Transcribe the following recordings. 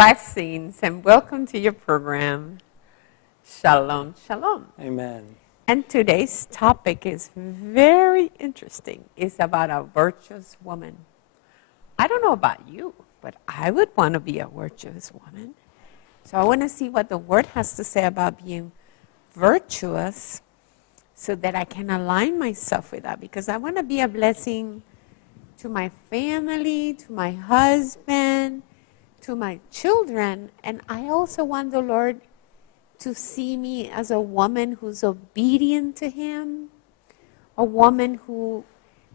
Blessings and welcome to your program. Shalom, shalom. Amen. And today's topic is very interesting. It's about a virtuous woman. I don't know about you, but I would want to be a virtuous woman. So I want to see what the Word has to say about being virtuous so that I can align myself with that, because I want to be a blessing to my family, to my husband, to my children, and I also want the Lord to see me as a woman who's obedient to Him, a woman who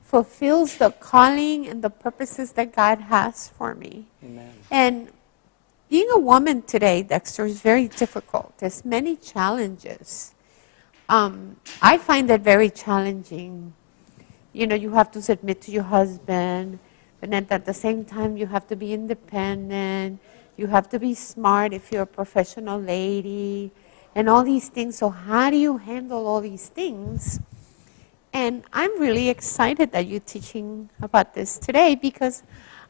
fulfills the calling and the purposes that God has for me. Amen. And being a woman today, Dexter, is very difficult. There's many challenges. I find it very challenging. You know, you have to submit to your husband, and then at the same time, you have to be independent. You have to be smart if you're a professional lady, and all these things. So how do you handle all these things? And I'm really excited that you're teaching about this today, because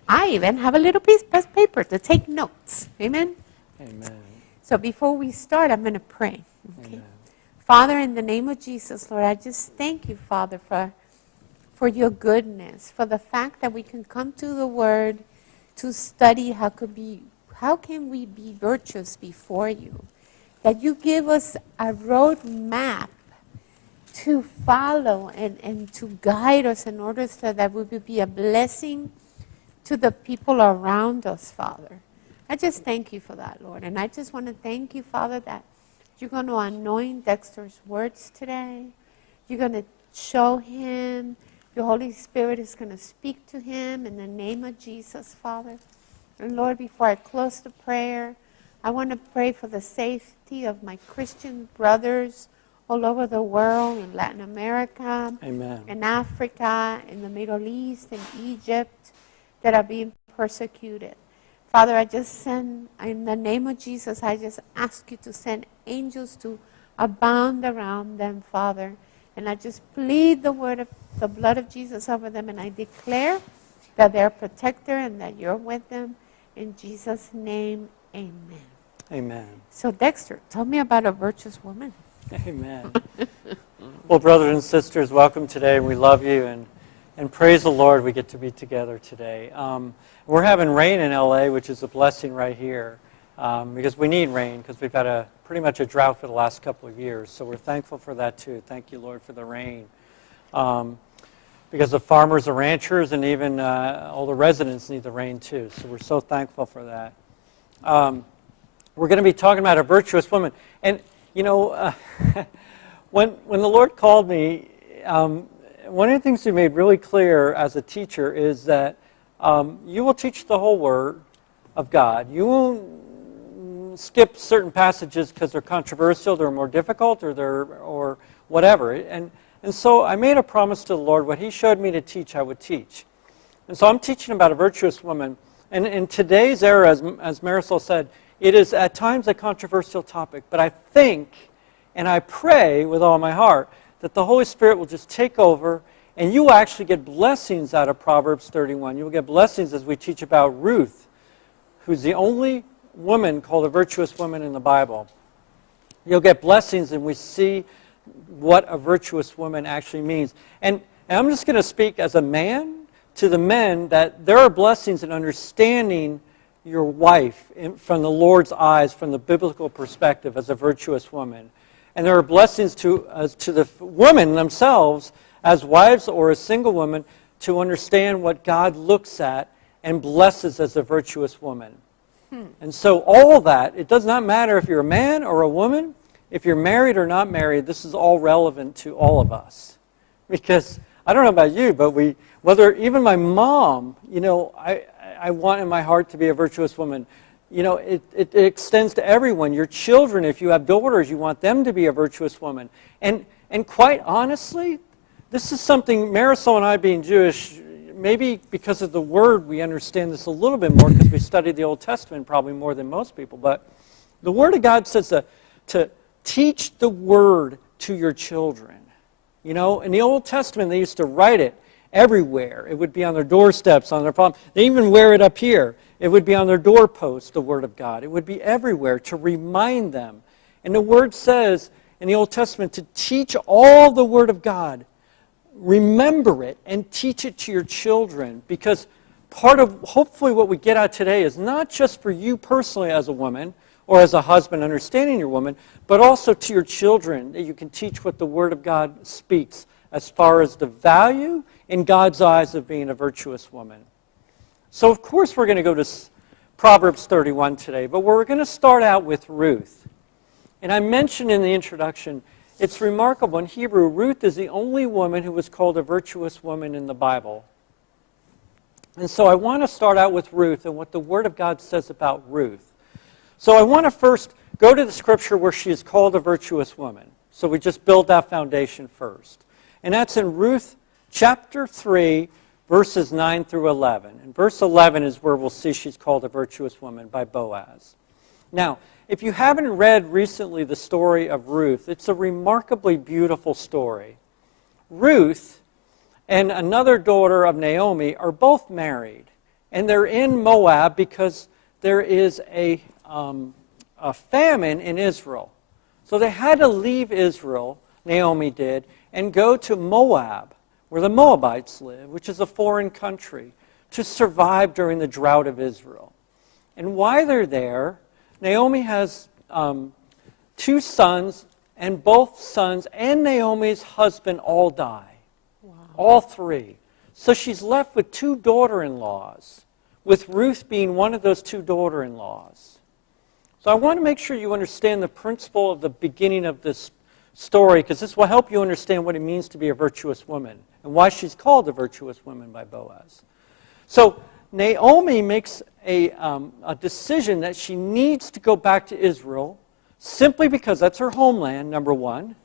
I even have a little piece of paper to take notes. Amen? Amen. So before we start, I'm going to pray. Okay? Amen. Father, in the name of Jesus, Lord, I just thank you, Father, for your goodness, for the fact that we can come to the Word to study how can we be virtuous before you. That you give us a road map to follow and to guide us in order so that we will be a blessing to the people around us, Father. I just thank you for that, Lord. And I just want to thank you, Father, that you're going to anoint Dexter's words today. You're going to show him. Your Holy Spirit is going to speak to him in the name of Jesus, Father. And Lord, before I close the prayer, I want to pray for the safety of my Christian brothers all over the world, in Latin America, Amen. in Africa, in the Middle East, in Egypt, that are being persecuted. Father, I just send, in the name of Jesus, I just ask you to send angels to abound around them, Father. And I just plead the blood of Jesus over them, and I declare that they're protected and that you're with them. In Jesus' name, amen. Amen. So Dexter, tell me about a virtuous woman. Amen. Well, brothers and sisters, welcome today. We love you, and praise the Lord we get to be together today. We're having rain in LA, which is a blessing right here, because we need rain, because we've had pretty much a drought for the last couple of years. So we're thankful for that too. Thank you, Lord, for the rain. Because the farmers, the ranchers, and even all the residents need the rain too. So we're so thankful for that. We're going to be talking about a virtuous woman. And, you know, when the Lord called me, one of the things He made really clear as a teacher is that you will teach the whole Word of God. You won't skip certain passages because they're controversial, they're more difficult, or whatever. And so I made a promise to the Lord, what He showed me to teach, I would teach. And so I'm teaching about a virtuous woman. And in today's era, as Marisol said, it is at times a controversial topic. But I think, and I pray with all my heart, that the Holy Spirit will just take over, and you will actually get blessings out of Proverbs 31. You will get blessings as we teach about Ruth, who's the only woman called a virtuous woman in the Bible. You'll get blessings, and we see what a virtuous woman actually means. And I'm just going to speak as a man to the men, that there are blessings in understanding your wife from the Lord's eyes, from the biblical perspective as a virtuous woman. And there are blessings to the women themselves as wives or as single women to understand what God looks at and blesses as a virtuous woman. And so all that, it does not matter if you're a man or a woman, if you're married or not married, this is all relevant to all of us. Because I don't know about you, but whether even my mom, you know, I want in my heart to be a virtuous woman. You know, it extends to everyone. Your children, if you have daughters, you want them to be a virtuous woman. And quite honestly, this is something, Marisol and I being Jewish, maybe because of the Word we understand this a little bit more because we studied the Old Testament probably more than most people. But the Word of God says to teach the Word to your children. You know, in the Old Testament they used to write it. everywhere. It would be on their doorsteps, on their palm. They even wear it up here. It would be on their doorpost, the Word of God. It would be everywhere to remind them. And the Word says in the Old Testament to teach all the Word of God. Remember it and teach it to your children, because part of hopefully what we get out today is not just for you personally as a woman or as a husband understanding your woman, but also to your children, that you can teach what the Word of God speaks as far as the value in God's eyes of being a virtuous woman. So of course we're going to go to Proverbs 31 today, but we're going to start out with Ruth. And I mentioned in the introduction, it's remarkable in Hebrew, Ruth is the only woman who was called a virtuous woman in the Bible. And so I want to start out with Ruth and what the Word of God says about Ruth. So I want to first go to the scripture where she is called a virtuous woman. So we just build that foundation first. And that's in Ruth chapter 3, verses 9 through 11. And verse 11 is where we'll see she's called a virtuous woman by Boaz. Now, if you haven't read recently the story of Ruth, it's a remarkably beautiful story. Ruth and another daughter of Naomi are both married, and they're in Moab because there is a famine in Israel. So they had to leave Israel, Naomi did, and go to Moab, where the Moabites live, which is a foreign country, to survive during the drought of Israel. And while they're there, Naomi has 2 sons, and both sons and Naomi's husband all die. Wow. All 3. So she's left with 2 daughter-in-laws, with Ruth being one of those 2 daughter-in-laws. So I want to make sure you understand the principle of the beginning of this story, because this will help you understand what it means to be a virtuous woman and why she's called a virtuous woman by Boaz. So Naomi makes a decision that she needs to go back to Israel simply because that's her homeland, number one.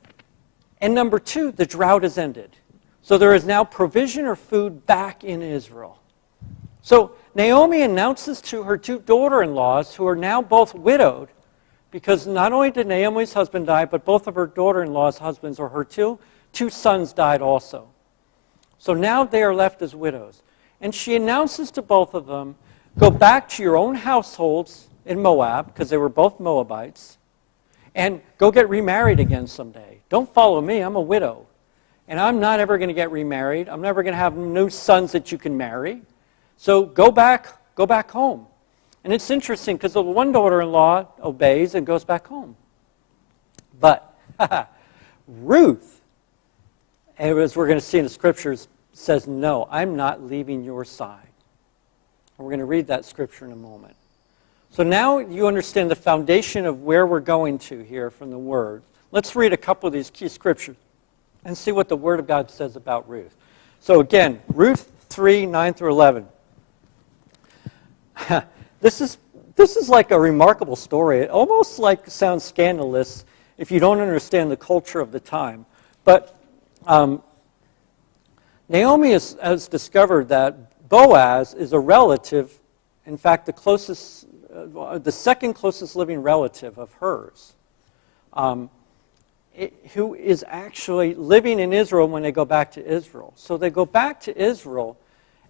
And number 2, the drought has ended. So there is now provision or food back in Israel. So Naomi announces to her 2 daughter-in-laws, who are now both widowed, because not only did Naomi's husband die, but both of her daughter-in-law's husbands, or her two sons, died also. So now they are left as widows. And she announces to both of them, go back to your own households in Moab, because they were both Moabites, and go get remarried again someday. Don't follow me, I'm a widow. And I'm not ever going to get remarried. I'm never going to have new sons that you can marry. So go back home. And it's interesting because the one daughter-in-law obeys and goes back home. But Ruth, as we're going to see in the scriptures, says, no, I'm not leaving your side. And we're going to read that scripture in a moment. So now you understand the foundation of where we're going to here from the Word. Let's read a couple of these key scriptures and see what the Word of God says about Ruth. So again, Ruth 3, 9 through 11. This is like a remarkable story. It almost sounds scandalous if you don't understand the culture of the time. But Naomi has discovered that Boaz is a relative, in fact, the second closest living relative of hers, who is actually living in Israel when they go back to Israel. So they go back to Israel,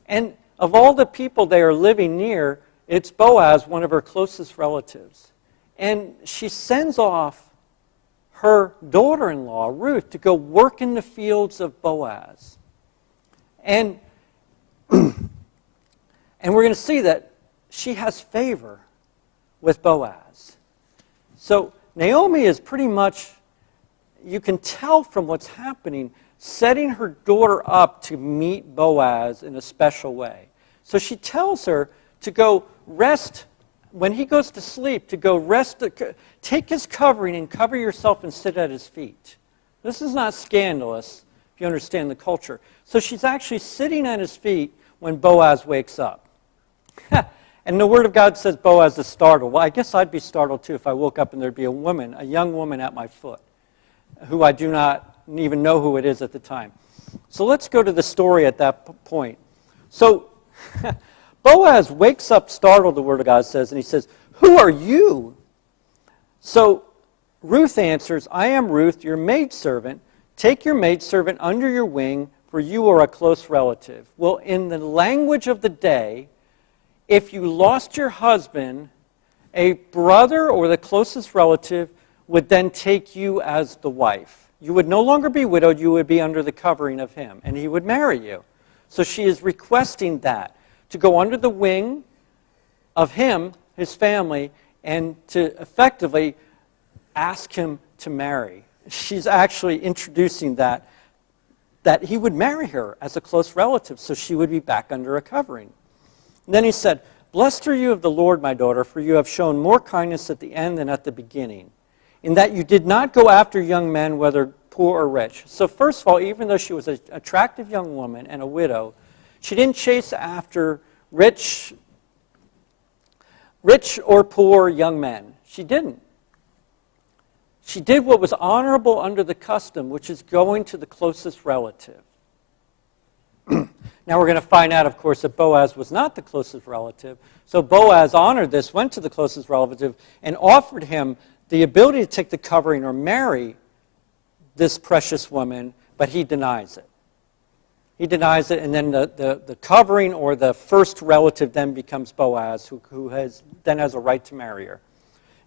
and of all the people they are living near, it's Boaz, one of her closest relatives. And she sends off her daughter-in-law, Ruth, to go work in the fields of Boaz. And we're going to see that she has favor with Boaz. So Naomi is pretty much, you can tell from what's happening, setting her daughter up to meet Boaz in a special way. So she tells her to go rest, when he goes to sleep, to go rest, take his covering and cover yourself and sit at his feet. This is not scandalous, if you understand the culture. So she's actually sitting at his feet when Boaz wakes up. And the Word of God says Boaz is startled. Well, I guess I'd be startled too if I woke up and there'd be a young woman at my foot, who I do not even know who it is at the time. So let's go to the story at that point. So Boaz wakes up startled, the Word of God says, and he says, who are you? So Ruth answers, I am Ruth, your maidservant. Take your maidservant under your wing, for you are a close relative. Well, in the language of the day, if you lost your husband, a brother or the closest relative would then take you as the wife. You would no longer be widowed, you would be under the covering of him, and he would marry you. So she is requesting that, to go under the wing of him, his family, and to effectively ask him to marry. She's actually introducing that he would marry her as a close relative, so she would be back under a covering. And then he said, "Blessed are you of the Lord, my daughter, for you have shown more kindness at the end than at the beginning, in that you did not go after young men, whether poor or rich." So first of all, even though she was an attractive young woman and a widow, she didn't chase after rich or poor young men. She didn't. She did what was honorable under the custom, which is going to the closest relative. Now we're going to find out, of course, that Boaz was not the closest relative. So Boaz honored this, went to the closest relative, and offered him the ability to take the covering or marry this precious woman, but he denies it. He denies it, and then the covering or the first relative then becomes Boaz, who then has a right to marry her.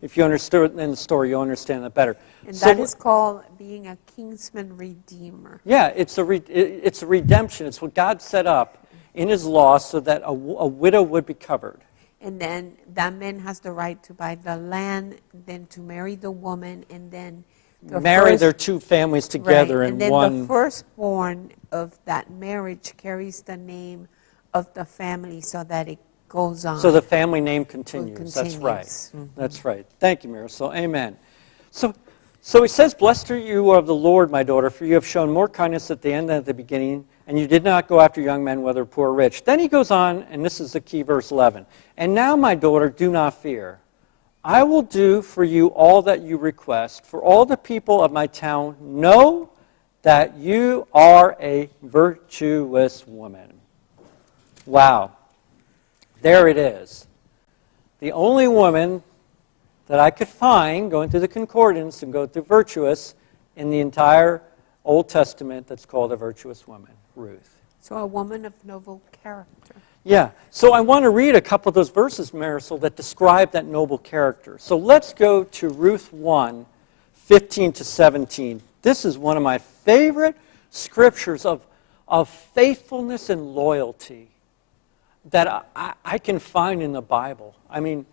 If you understood in the story, you'll understand that better. And that is called being a kinsman redeemer. Yeah, it's a redemption. It's what God set up in his law so that a widow would be covered. And then that man has the right to buy the land, then to marry the woman, and then marry their two families together right, in and then one. the firstborn of that marriage carries the name of the family so that it goes on. So the family name continues. That's right. Mm-hmm. That's right. Thank you, Marisol. Amen. So he says, "Blessed are you of the Lord, my daughter, for you have shown more kindness at the end than at the beginning, and you did not go after young men, whether poor or rich." Then he goes on, and this is the key, verse 11. "And now, my daughter, do not fear. I will do for you all that you request, for all the people of my town know that you are a virtuous woman." Wow. There it is. The only woman that I could find, going through the concordance and go through virtuous, in the entire Old Testament that's called a virtuous woman, Ruth. So a woman of noble character. Yeah. So I want to read a couple of those verses, Marisol, that describe that noble character. So let's go to Ruth 1, 15 to 17. This is one of my favorite scriptures of faithfulness and loyalty that I can find in the Bible. I mean,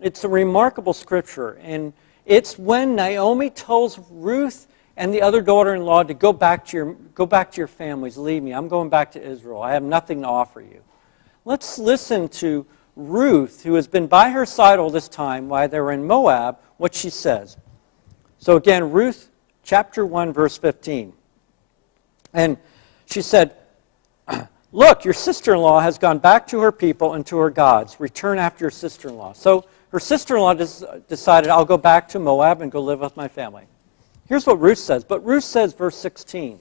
it's a remarkable scripture, and it's when Naomi tells Ruth and the other daughter-in-law to go back to your families. Leave me. I'm going back to Israel. I have nothing to offer you. Let's listen to Ruth, who has been by her side all this time while they're in Moab, what she says. So again, Ruth chapter 1, verse 15. And she said, "Look, your sister-in-law has gone back to her people and to her gods. Return after your sister-in-law." So her sister-in-law decided, "I'll go back to Moab and go live with my family." Here's what Ruth says. But Ruth says, verse 16.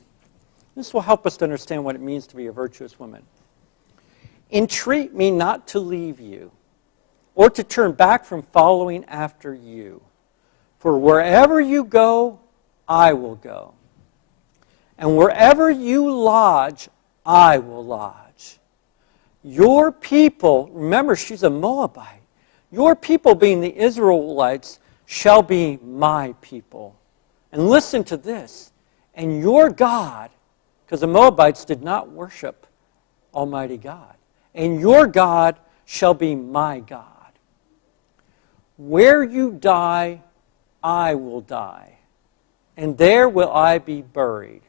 This will help us to understand what it means to be a virtuous woman. "Entreat me not to leave you, or to turn back from following after you. For wherever you go, I will go. And wherever you lodge, I will lodge. Your people," remember she's a Moabite, "your people, being the Israelites, shall be my people." And listen to this. "And your God," because the Moabites did not worship Almighty God, "and your God shall be my God. Where you die, I will die, and there will I be buried.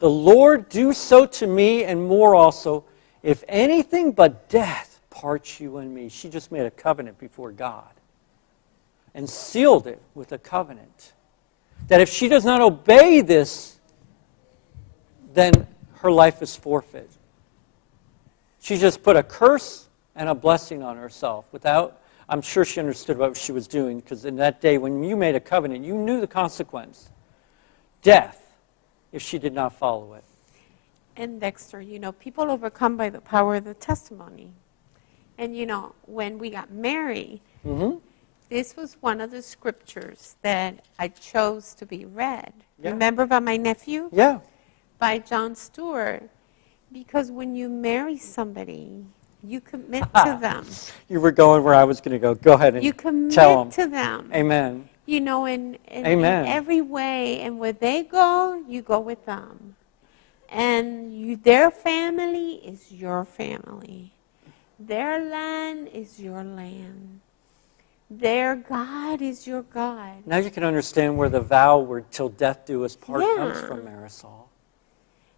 The Lord do so to me and more also, if anything but death parts you and me." She just made a covenant before God and sealed it with a covenant that if she does not obey this, then her life is forfeit. She just put a curse and a blessing on herself without, I'm sure she understood what she was doing, because in that day when you made a covenant, you knew the consequence. Death, if she did not follow it. And Dexter, people overcome by the power of the testimony. And when we got married, this was one of the scriptures that I chose to be read. Yeah. Remember about my nephew? Yeah. by Jon Stewart, because when you marry somebody, you commit to them. You were going where I was going to go. Go ahead and You commit tell them. to them. Amen. You know, in Amen. every way, and where they go, you go with them. And their family is your family. Their land is your land. Their God is your God. Now you can understand where the vow where till death do us part Yeah. comes from, Marisol.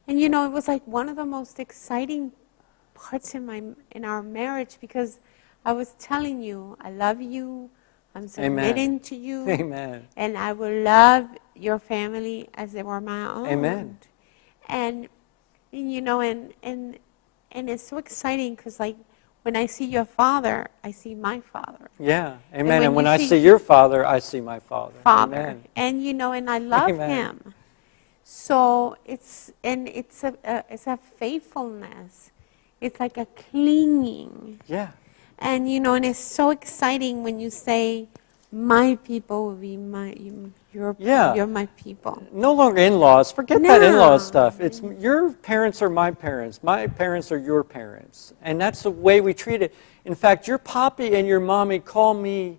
And you know, it was like one of the most exciting parts in our marriage, because I was telling you, I love you, I'm submitting to you, Amen. and I will love your family as they were my own. Amen. And you know, and it's so exciting, because like when I see your father, I see my father. Yeah. Amen. when And when you I see- see your father, I see my father. Father. Amen. And you know, and I love Amen. him. So it's a faithfulness. It's like a clinging. Yeah. And you know, and it's so exciting when you say, my people will be you're my people. No longer in-laws. Forget that No. in-law stuff. It's your parents are my parents. My parents are your parents. And that's the way we treat it. In fact, your papi and your mommy call me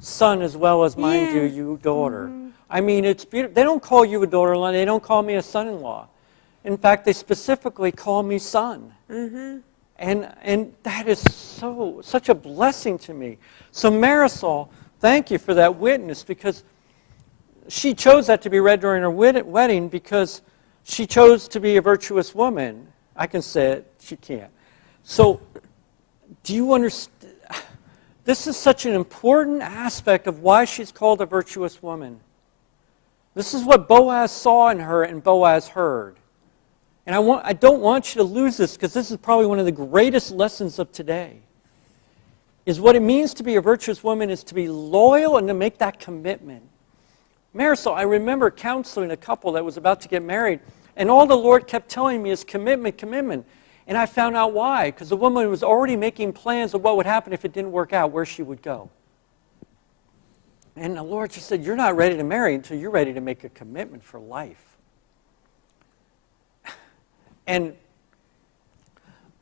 son as well as mine do Yeah. you daughter. I mean, it's beautiful. They don't call you a daughter-in-law. They don't call me a son-in-law. In fact, they specifically call me son. And that is such a blessing to me. So Marisol, thank you for that witness, because she chose that to be read during her wedding because she chose to be a virtuous woman. I can say it, she can't. So do you understand? This is such an important aspect of why she's called a virtuous woman. This is what Boaz saw in her and Boaz heard. And I don't want you to lose this, because this is probably one of the greatest lessons of today. Is what it means to be a virtuous woman is to be loyal and to make that commitment. Marisol, I remember counseling a couple that was about to get married, and all the Lord kept telling me is commitment, commitment. And I found out why, because the woman was already making plans of what would happen if it didn't work out, where she would go. And the Lord just said, you're not ready to marry until you're ready to make a commitment for life. And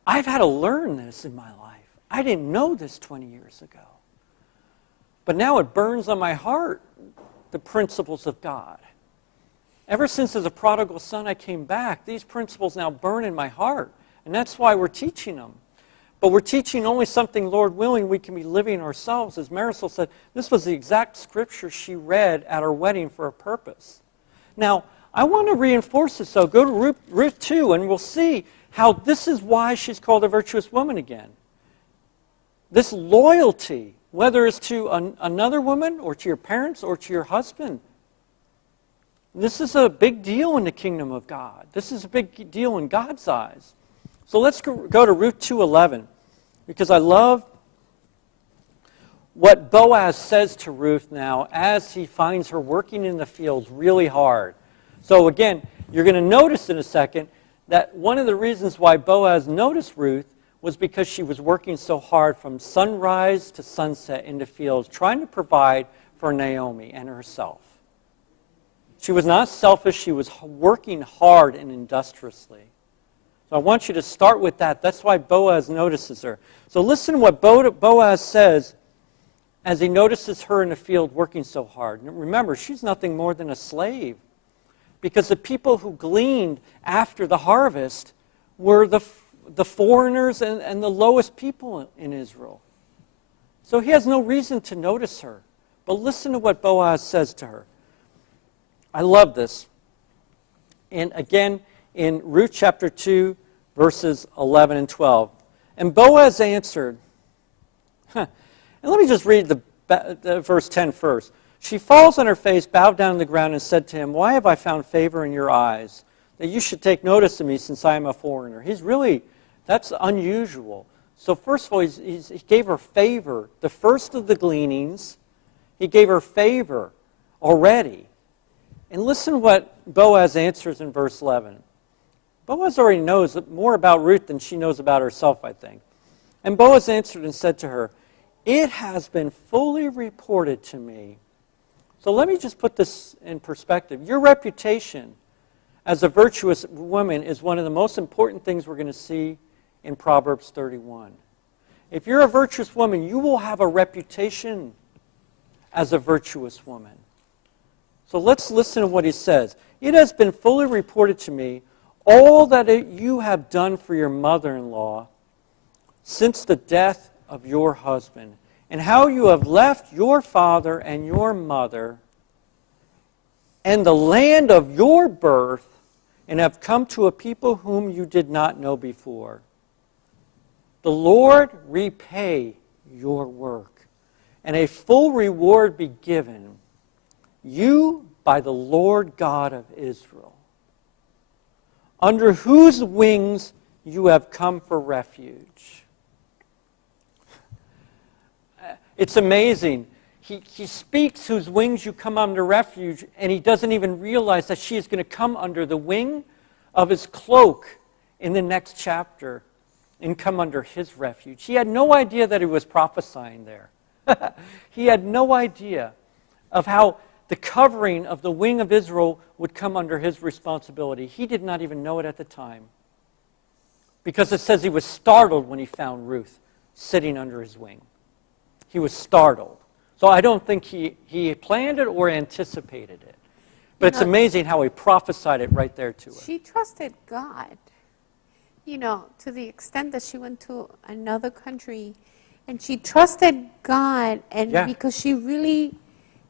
I've had to learn this in my life. I didn't know this 20 years ago. But now it burns on my heart, the principles of God. Ever since as a prodigal son I came back, these principles now burn in my heart. And that's why we're teaching them. But we're teaching only something, Lord willing, we can be living ourselves. As Marisol said, this was the exact scripture she read at her wedding for a purpose. Now, I want to reinforce this, though. Go to Ruth 2, and we'll see how this is why she's called a virtuous woman again. This loyalty, whether it's to another woman or to your parents or to your husband, this is a big deal in the kingdom of God. This is a big deal in God's eyes. So let's go to Ruth 2:11, because I love what Boaz says to Ruth now as he finds her working in the fields really hard. So again, you're going to notice in a second that one of the reasons why Boaz noticed Ruth was because she was working so hard from sunrise to sunset in the fields, trying to provide for Naomi and herself. She was not selfish. She was working hard and industriously. So I want you to start with that. That's why Boaz notices her. So listen to what Boaz says as he notices her in the field working so hard. And remember, she's nothing more than a slave, because the people who gleaned after the harvest were the foreigners and the lowest people in Israel. So he has no reason to notice her. But listen to what Boaz says to her. I love this. And again, in Ruth chapter 2, verses 11 and 12. And Boaz answered, and let me just read the verse 10 first. She falls on her face, bowed down to the ground, and said to him, why have I found favor in your eyes, that you should take notice of me since I am a foreigner? That's unusual. So first of all, he gave her favor. The first of the gleanings, he gave her favor already. And listen what Boaz answers in verse 11. Boaz already knows more about Ruth than she knows about herself, I think. And Boaz answered and said to her, it has been fully reported to me. So let me just put this in perspective. Your reputation as a virtuous woman is one of the most important things we're going to see in Proverbs 31. If you're a virtuous woman, you will have a reputation as a virtuous woman. So let's listen to what he says. It has been fully reported to me all that you have done for your mother-in-law since the death of your husband, and how you have left your father and your mother and the land of your birth, and have come to a people whom you did not know before. The Lord repay your work, and a full reward be given you by the Lord God of Israel, under whose wings you have come for refuge. It's amazing. He speaks whose wings you come under refuge, and he doesn't even realize that she is going to come under the wing of his cloak in the next chapter and come under his refuge. He had no idea that he was prophesying there. He had no idea of how the covering of the wing of Israel would come under his responsibility. He did not even know it at the time, because it says he was startled when he found Ruth sitting under his wing. He was startled. So I don't think he planned it or anticipated it. But it's amazing how he prophesied it right there to her. She trusted God, to the extent that she went to another country and she trusted God, and because she really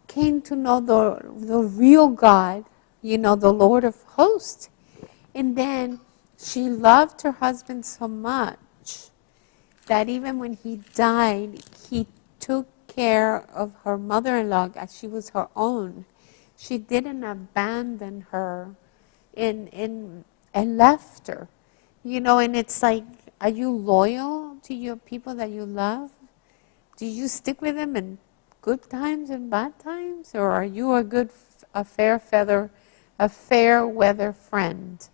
came to know the real God, the Lord of hosts. And then she loved her husband so much that even when he died, he took care of her mother-in-law as she was her own. She didn't abandon her and left her. And it's like, are you loyal to your people that you love? Do you stick with them in good times and bad times? Or are you a fair weather friend,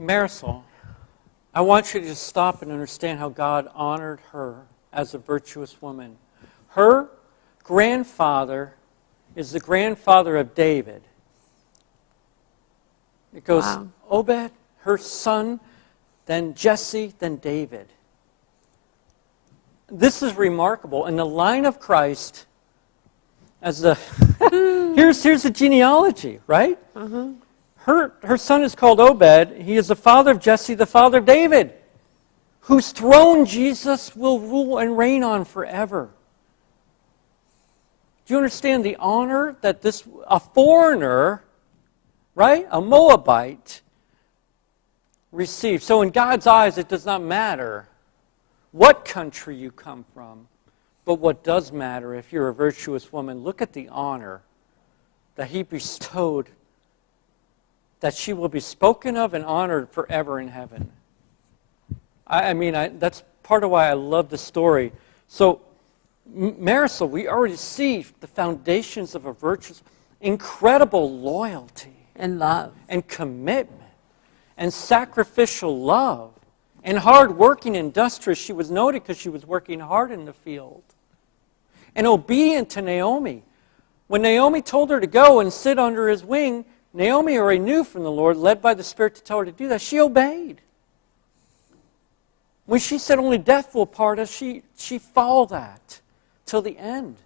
Marisol, I want you to just stop and understand how God honored her as a virtuous woman. Her grandfather is the grandfather of David. It goes Obed, her son, then Jesse, then David. This is remarkable. In the line of Christ, as the here's the genealogy, right? Uh-huh. Her son is called Obed. He is the father of Jesse, the father of David, whose throne Jesus will rule and reign on forever. Do you understand the honor that a foreigner, right, a Moabite, received? So in God's eyes, it does not matter what country you come from, but what does matter, if you're a virtuous woman, look at the honor that he bestowed, that she will be spoken of and honored forever in heaven. That's part of why I love the story. So, Marisol, we already see the foundations of a virtuous, incredible loyalty and love and commitment and sacrificial love and hard-working, industrious. She was noted because she was working hard in the field and obedient to Naomi. When Naomi told her to go and sit under his wing, Naomi already knew from the Lord, led by the Spirit to tell her to do that. She obeyed. When she said only death will part us, she followed that till the end.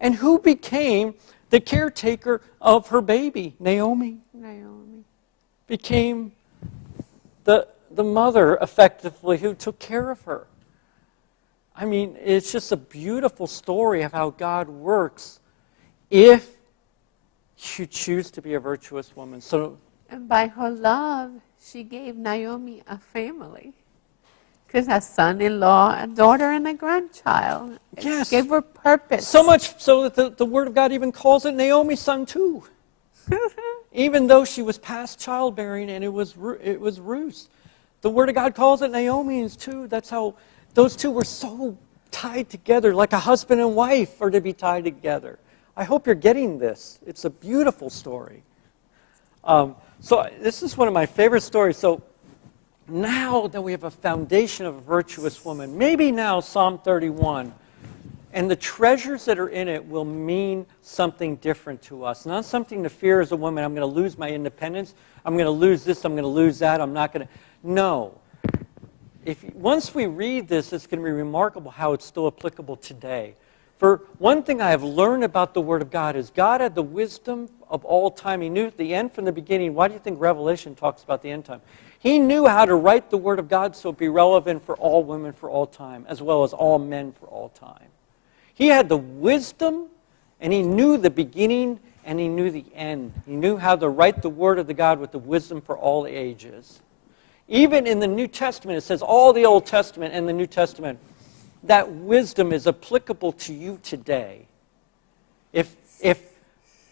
And who became the caretaker of her baby? Naomi. Became the mother, effectively, who took care of her. It's just a beautiful story of how God works if you choose to be a virtuous woman. And by her love, she gave Naomi a family. Because a son-in-law, a daughter, and a grandchild. Yes. It gave her purpose. So much so that the Word of God even calls it Naomi's son too. Even though she was past childbearing and it was Ruth. The Word of God calls it Naomi's too. That's how those two were so tied together, like a husband and wife are to be tied together. I hope you're getting this. It's a beautiful story. So this is one of my favorite stories. So now that we have a foundation of a virtuous woman, maybe now Psalm 31 And the treasures that are in it will mean something different to us. Not something to fear as a woman. I'm going to lose my independence. I'm going to lose this. I'm going to lose that. I'm not going to. No. Once we read this, it's going to be remarkable how it's still applicable today. For one thing I have learned about the Word of God is God had the wisdom of all time. He knew the end from the beginning. Why do you think Revelation talks about the end time? He knew how to write the Word of God so it would be relevant for all women for all time, as well as all men for all time. He had the wisdom, and he knew the beginning, and he knew the end. He knew how to write the Word of the God with the wisdom for all ages. Even in the New Testament, it says all the Old Testament and the New Testament, that wisdom is applicable to you today. If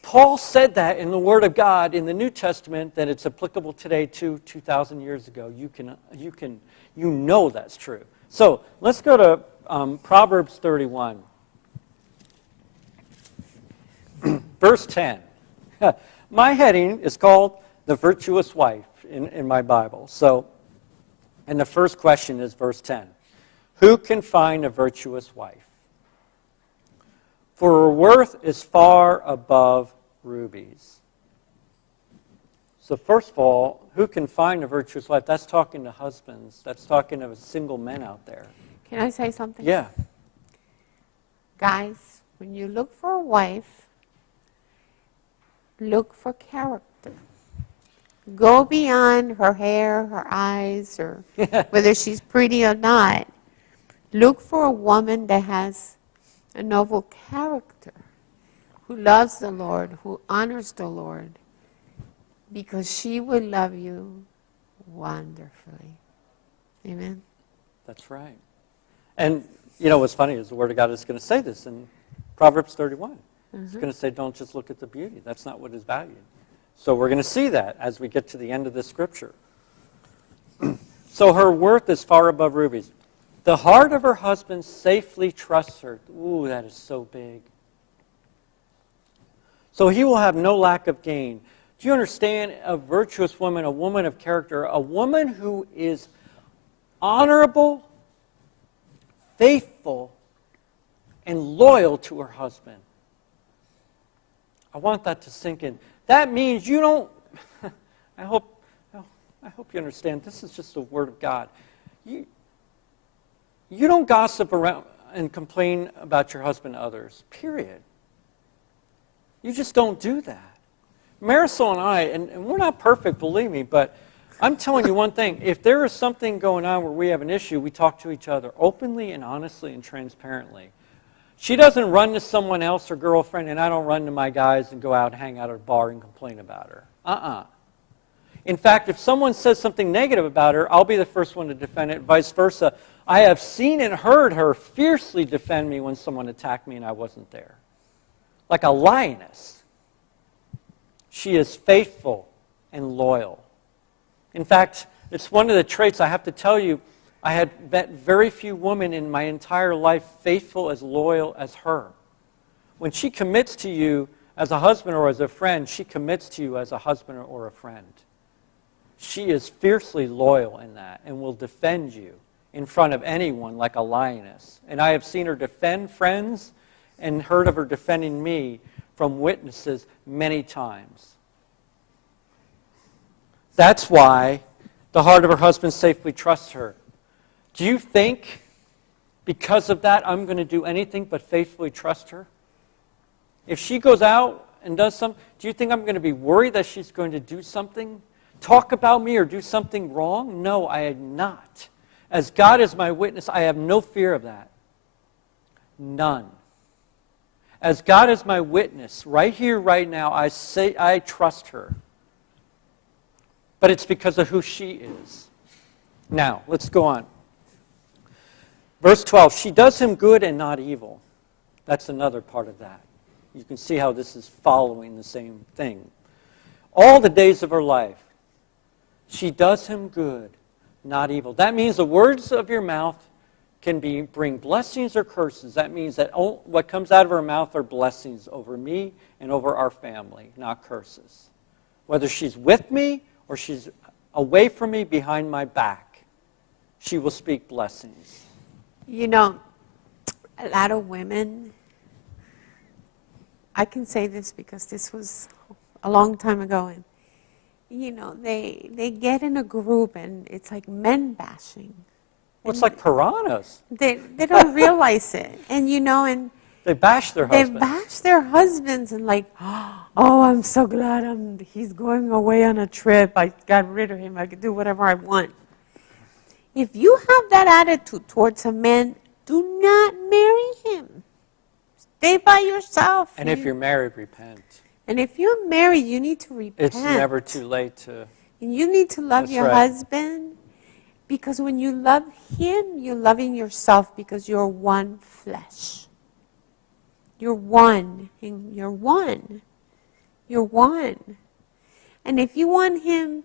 Paul said that in the Word of God in the New Testament, then it's applicable today to 2,000 years ago. You know that's true. So let's go to Proverbs 31. Verse 10. My heading is called The Virtuous Wife in my Bible. So, and the first question is verse 10. Who can find a virtuous wife? For her worth is far above rubies. So first of all, who can find a virtuous wife? That's talking to husbands. That's talking to single men out there. Can I say something? Yeah. Guys, when you look for a wife, look for character. Go beyond her hair, her eyes, or whether she's pretty or not. Look for a woman that has a noble character, who loves the Lord, who honors the Lord, because she will love you wonderfully. Amen? That's right. And, you know, what's funny is the Word of God is going to say this in Proverbs 31. It's going to say, don't just look at the beauty. That's not what is valued. So we're going to see that as we get to the end of this scripture. So her worth is far above rubies. The heart of her husband safely trusts her. Ooh, that is so big. So he will have no lack of gain. Do you understand? A virtuous woman, a woman of character, a woman who is honorable, faithful, and loyal to her husband. I want that to sink in. That means you don't, I hope you understand, this is just the Word of God. You don't gossip around and complain about your husband to others, period. You just don't do that. Marisol and I, and we're not perfect, believe me, but I'm telling you one thing. If there is something going on where we have an issue, we talk to each other openly and honestly and transparently. She doesn't run to someone else, her girlfriend, and I don't run to my guys and go out and hang out at a bar and complain about her. In fact, if someone says something negative about her, I'll be the first one to defend it, vice versa. I have seen and heard her fiercely defend me when someone attacked me and I wasn't there. Like a lioness. She is faithful and loyal. In fact, it's one of the traits I have to tell you, I had met very few women in my entire life faithful as loyal as her. When she commits to you as a husband or as a friend, she commits to you as a husband or a friend. She is fiercely loyal in that and will defend you in front of anyone like a lioness. And I have seen her defend friends and heard of her defending me from witnesses many times. That's why the heart of her husband safely trusts her. Do you think because of that I'm going to do anything but faithfully trust her? If she goes out and does something, do you think I'm going to be worried that she's going to do something, talk about me or do something wrong? No, I am not. As God is my witness, I have no fear of that. None. As God is my witness, right here, right now, I say I trust her. But it's because of who she is. Now, let's go on. Verse 12, she does him good and not evil. That's another part of that. You can see how this is following the same thing. All the days of her life, she does him good, not evil. That means the words of your mouth can bring blessings or curses. That means that what comes out of her mouth are blessings over me and over our family, not curses. Whether she's with me or she's away from me behind my back, she will speak blessings. You know, a lot of women, I can say this because this was a long time ago, and they get in a group and it's like men bashing. Well, it's like piranhas. They don't realize it, and and They bash their they husbands. bash their husbands and like, oh, I'm so glad he's going away on a trip. I got rid of him. I can do whatever I want. If you have that attitude towards a man, do not marry him. Stay by yourself. And if you're married, repent. And if you're married, you need to repent. It's never too late to... And you need to love That's your right. husband, because when you love him, you're loving yourself, because you're one flesh. You're one. And you're one. You're one. And if you want him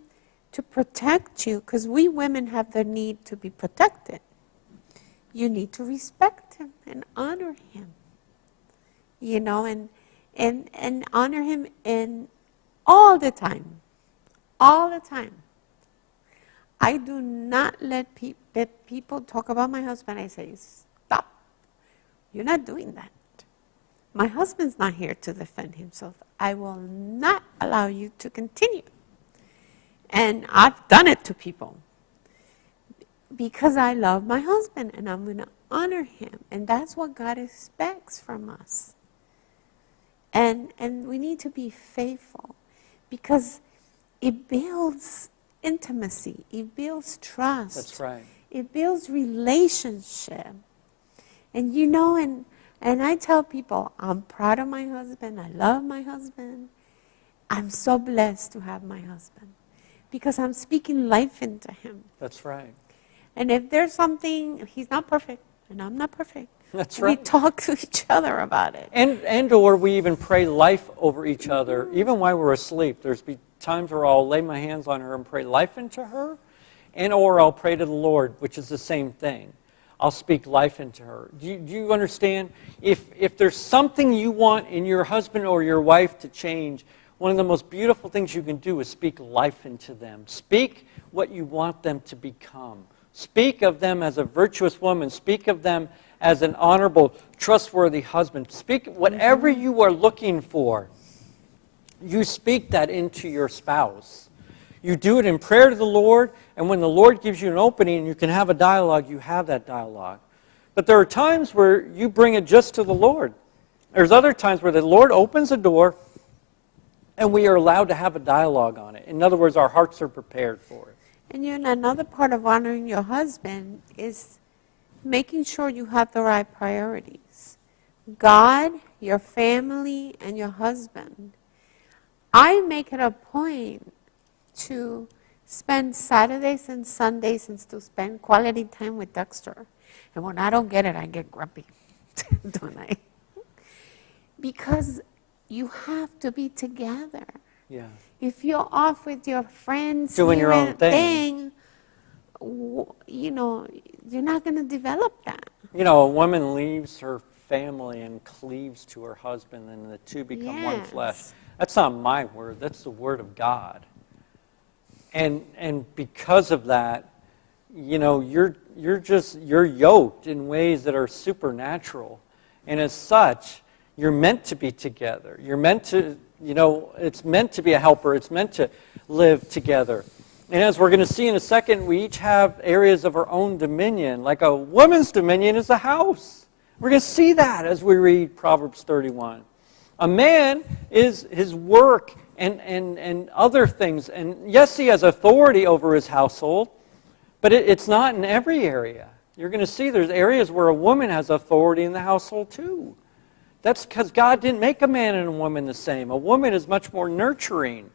to protect you, because we women have the need to be protected, you need to respect him and honor him. And honor him in all the time. All the time. I do not let people talk about my husband. I say, stop. You're not doing that. My husband's not here to defend himself. I will not allow you to continue. And I've done it to people. Because I love my husband and I'm going to honor him. And that's what God expects from us. And we need to be faithful, because it builds intimacy. It builds trust. That's right. It builds relationship. And and I tell people, I'm proud of my husband. I love my husband. I'm so blessed to have my husband, because I'm speaking life into him. That's right. And if there's something, he's not perfect, and I'm not perfect. That's We right. talk to each other about it. And or we even pray life over each other, even while we're asleep. There's be times where I'll lay my hands on her and pray life into her, and or I'll pray to the Lord, which is the same thing. I'll speak life into her. Do you understand? If there's something you want in your husband or your wife to change, one of the most beautiful things you can do is speak life into them. Speak what you want them to become. Speak of them as a virtuous woman. Speak of them as an honorable, trustworthy husband. Speak whatever you are looking for. You speak that into your spouse. You do it in prayer to the Lord, and when the Lord gives you an opening and you can have a dialogue, you have that dialogue. But there are times where you bring it just to the Lord. There's other times where the Lord opens a door and we are allowed to have a dialogue on it. In other words, our hearts are prepared for it. And another part of honoring your husband is making sure you have the right priorities. God, your family, and your husband. I make it a point to spend Saturdays and Sundays and to spend quality time with Dexter. And when I don't get it, I get grumpy, don't I? Because you have to be together. Yeah. If you're off with your friends Doing your here own and thing. you're not going to develop that. A woman leaves her family and cleaves to her husband, and the two become one flesh. Yes. That's not my word. That's the word of God. And because of that, you're yoked in ways that are supernatural. And as such, you're meant to be together. You're meant to, it's meant to be a helper. It's meant to live together. And as we're going to see in a second, we each have areas of our own dominion. Like a woman's dominion is a house. We're going to see that as we read Proverbs 31. A man is his work and other things. And yes, he has authority over his household, but it's not in every area. You're going to see there's areas where a woman has authority in the household too. That's because God didn't make a man and a woman the same. A woman is much more nurturing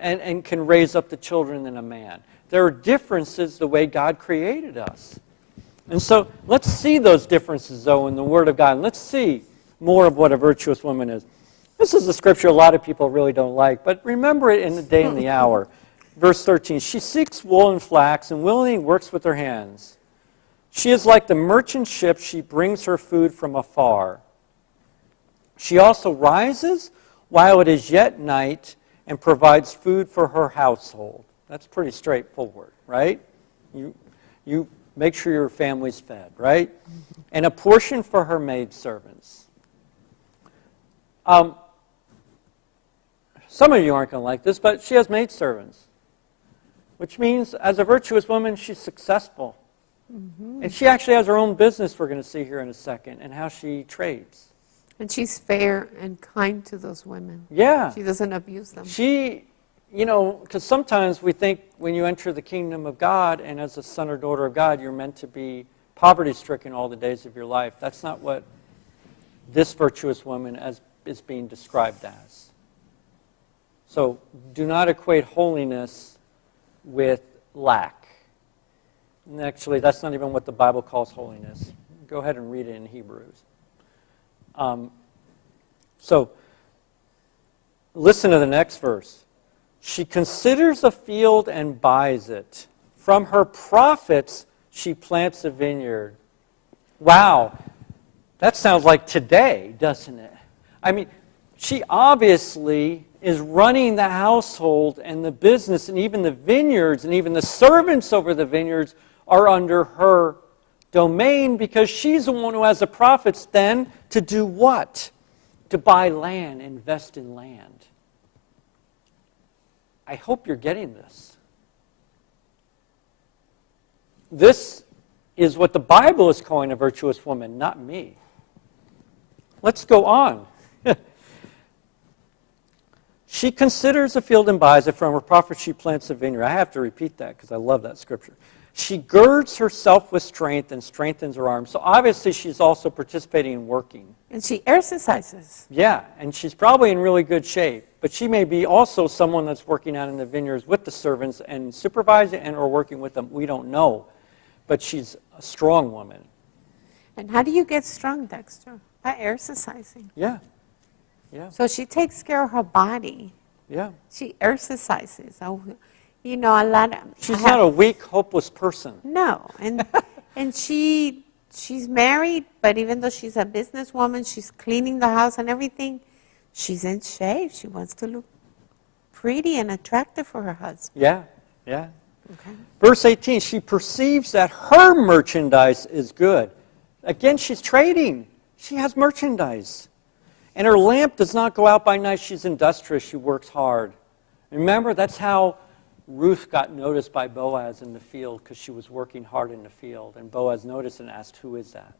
and can raise up the children than a man. There are differences the way God created us. And so let's see those differences, though, in the Word of God. And let's see more of what a virtuous woman is. This is a scripture a lot of people really don't like, but remember it in the day and the hour. Verse 13, she seeks wool and flax and willingly works with her hands. She is like the merchant ship. She brings her food from afar. She also rises while it is yet night and provides food for her household. That's pretty straightforward, right? You make sure your family's fed, right? And a portion for her maidservants. Some of you aren't going to like this, but she has maidservants, which means as a virtuous woman, she's successful. Mm-hmm. And she actually has her own business, we're going to see here in a second, and how she trades. And she's fair and kind to those women. Yeah. She doesn't abuse them. She, you know, because sometimes we think when you enter the kingdom of God and as a son or daughter of God, you're meant to be poverty-stricken all the days of your life. That's not what this virtuous woman is being described as. So do not equate holiness with lack. And actually, that's not even what the Bible calls holiness. Go ahead and read it in Hebrews. So listen to the next verse. She considers a field and buys it. From her profits, she plants a vineyard. Wow, that sounds like today, doesn't it? I mean, she obviously is running the household and the business and even the vineyards and even the servants over the vineyards are under her domain because she's the one who has the profits then to do what? To buy land, invest in land. I hope you're getting this. This is what the Bible is calling a virtuous woman, not me. Let's go on. She considers a field and buys it. From her profit she plants a vineyard. I have to repeat that because I love that scripture. She girds herself with strength and strengthens her arms. So obviously she's also participating in working. And she exercises. Yeah, and she's probably in really good shape. But she may be also someone that's working out in the vineyards with the servants and supervising and or working with them. We don't know. But she's a strong woman. And how do you get strong, Dexter? By exercising. Yeah. Yeah. So she takes care of her body. Yeah. She exercises. So, you know, a lot of... She's not a weak, hopeless person. No. And and she's married, but even though she's a businesswoman, she's cleaning the house and everything, she's in shape. She wants to look pretty and attractive for her husband. Yeah. Yeah. Okay. Verse 18, she perceives that her merchandise is good. Again, she's trading. She has merchandise. And her lamp does not go out by night. She's industrious. She works hard. Remember, that's how Ruth got noticed by Boaz in the field, because she was working hard in the field. And Boaz noticed and asked, who is that?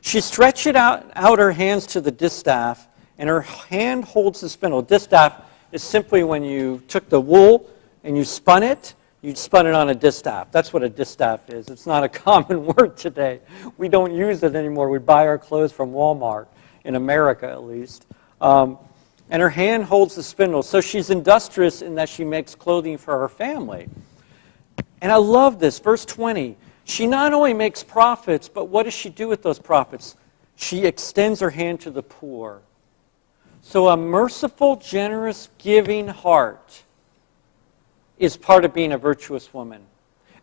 She stretched out her hands to the distaff, and her hand holds the spindle. Distaff is simply when you took the wool and you spun it on a distaff. That's what a distaff is. It's not a common word today. We don't use it anymore. We buy our clothes from Walmart, in America at least. And her hand holds the spindle. So she's industrious in that she makes clothing for her family. And I love this. Verse 20. She not only makes profits, but what does she do with those profits? She extends her hand to the poor. So a merciful, generous, giving heart is part of being a virtuous woman.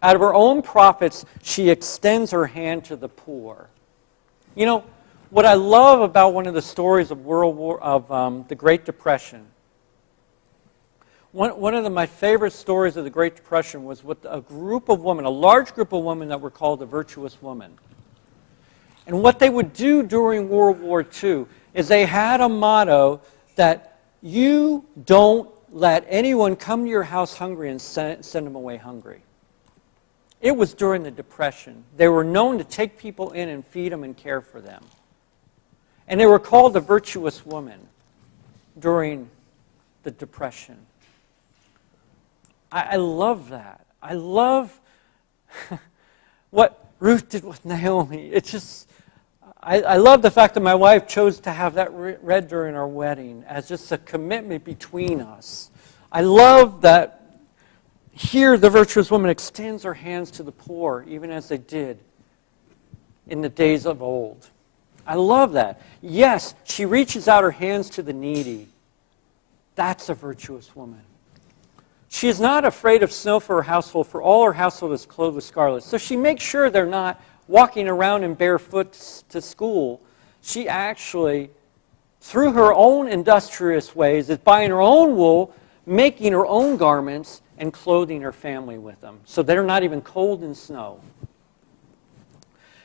Out of her own profits, she extends her hand to the poor. You know, what I love about one of the stories of the Great Depression, one of my favorite stories of the Great Depression was with a group of women, a large group of women that were called the virtuous women. And what they would do during World War II is they had a motto that you don't let anyone come to your house hungry and send them away hungry. It was during the Depression. They were known to take people in and feed them and care for them. And they were called the virtuous woman during the Depression. I love that. I love what Ruth did with Naomi. It's just, I love the fact that my wife chose to have that read during our wedding as just a commitment between us. I love that here the virtuous woman extends her hands to the poor, even as they did in the days of old. I love that. Yes, she reaches out her hands to the needy. That's a virtuous woman. She is not afraid of snow for her household, for all her household is clothed with scarlet. So she makes sure they're not walking around in barefoot to school. She actually, through her own industrious ways, is buying her own wool, making her own garments, and clothing her family with them, so they're not even cold in snow.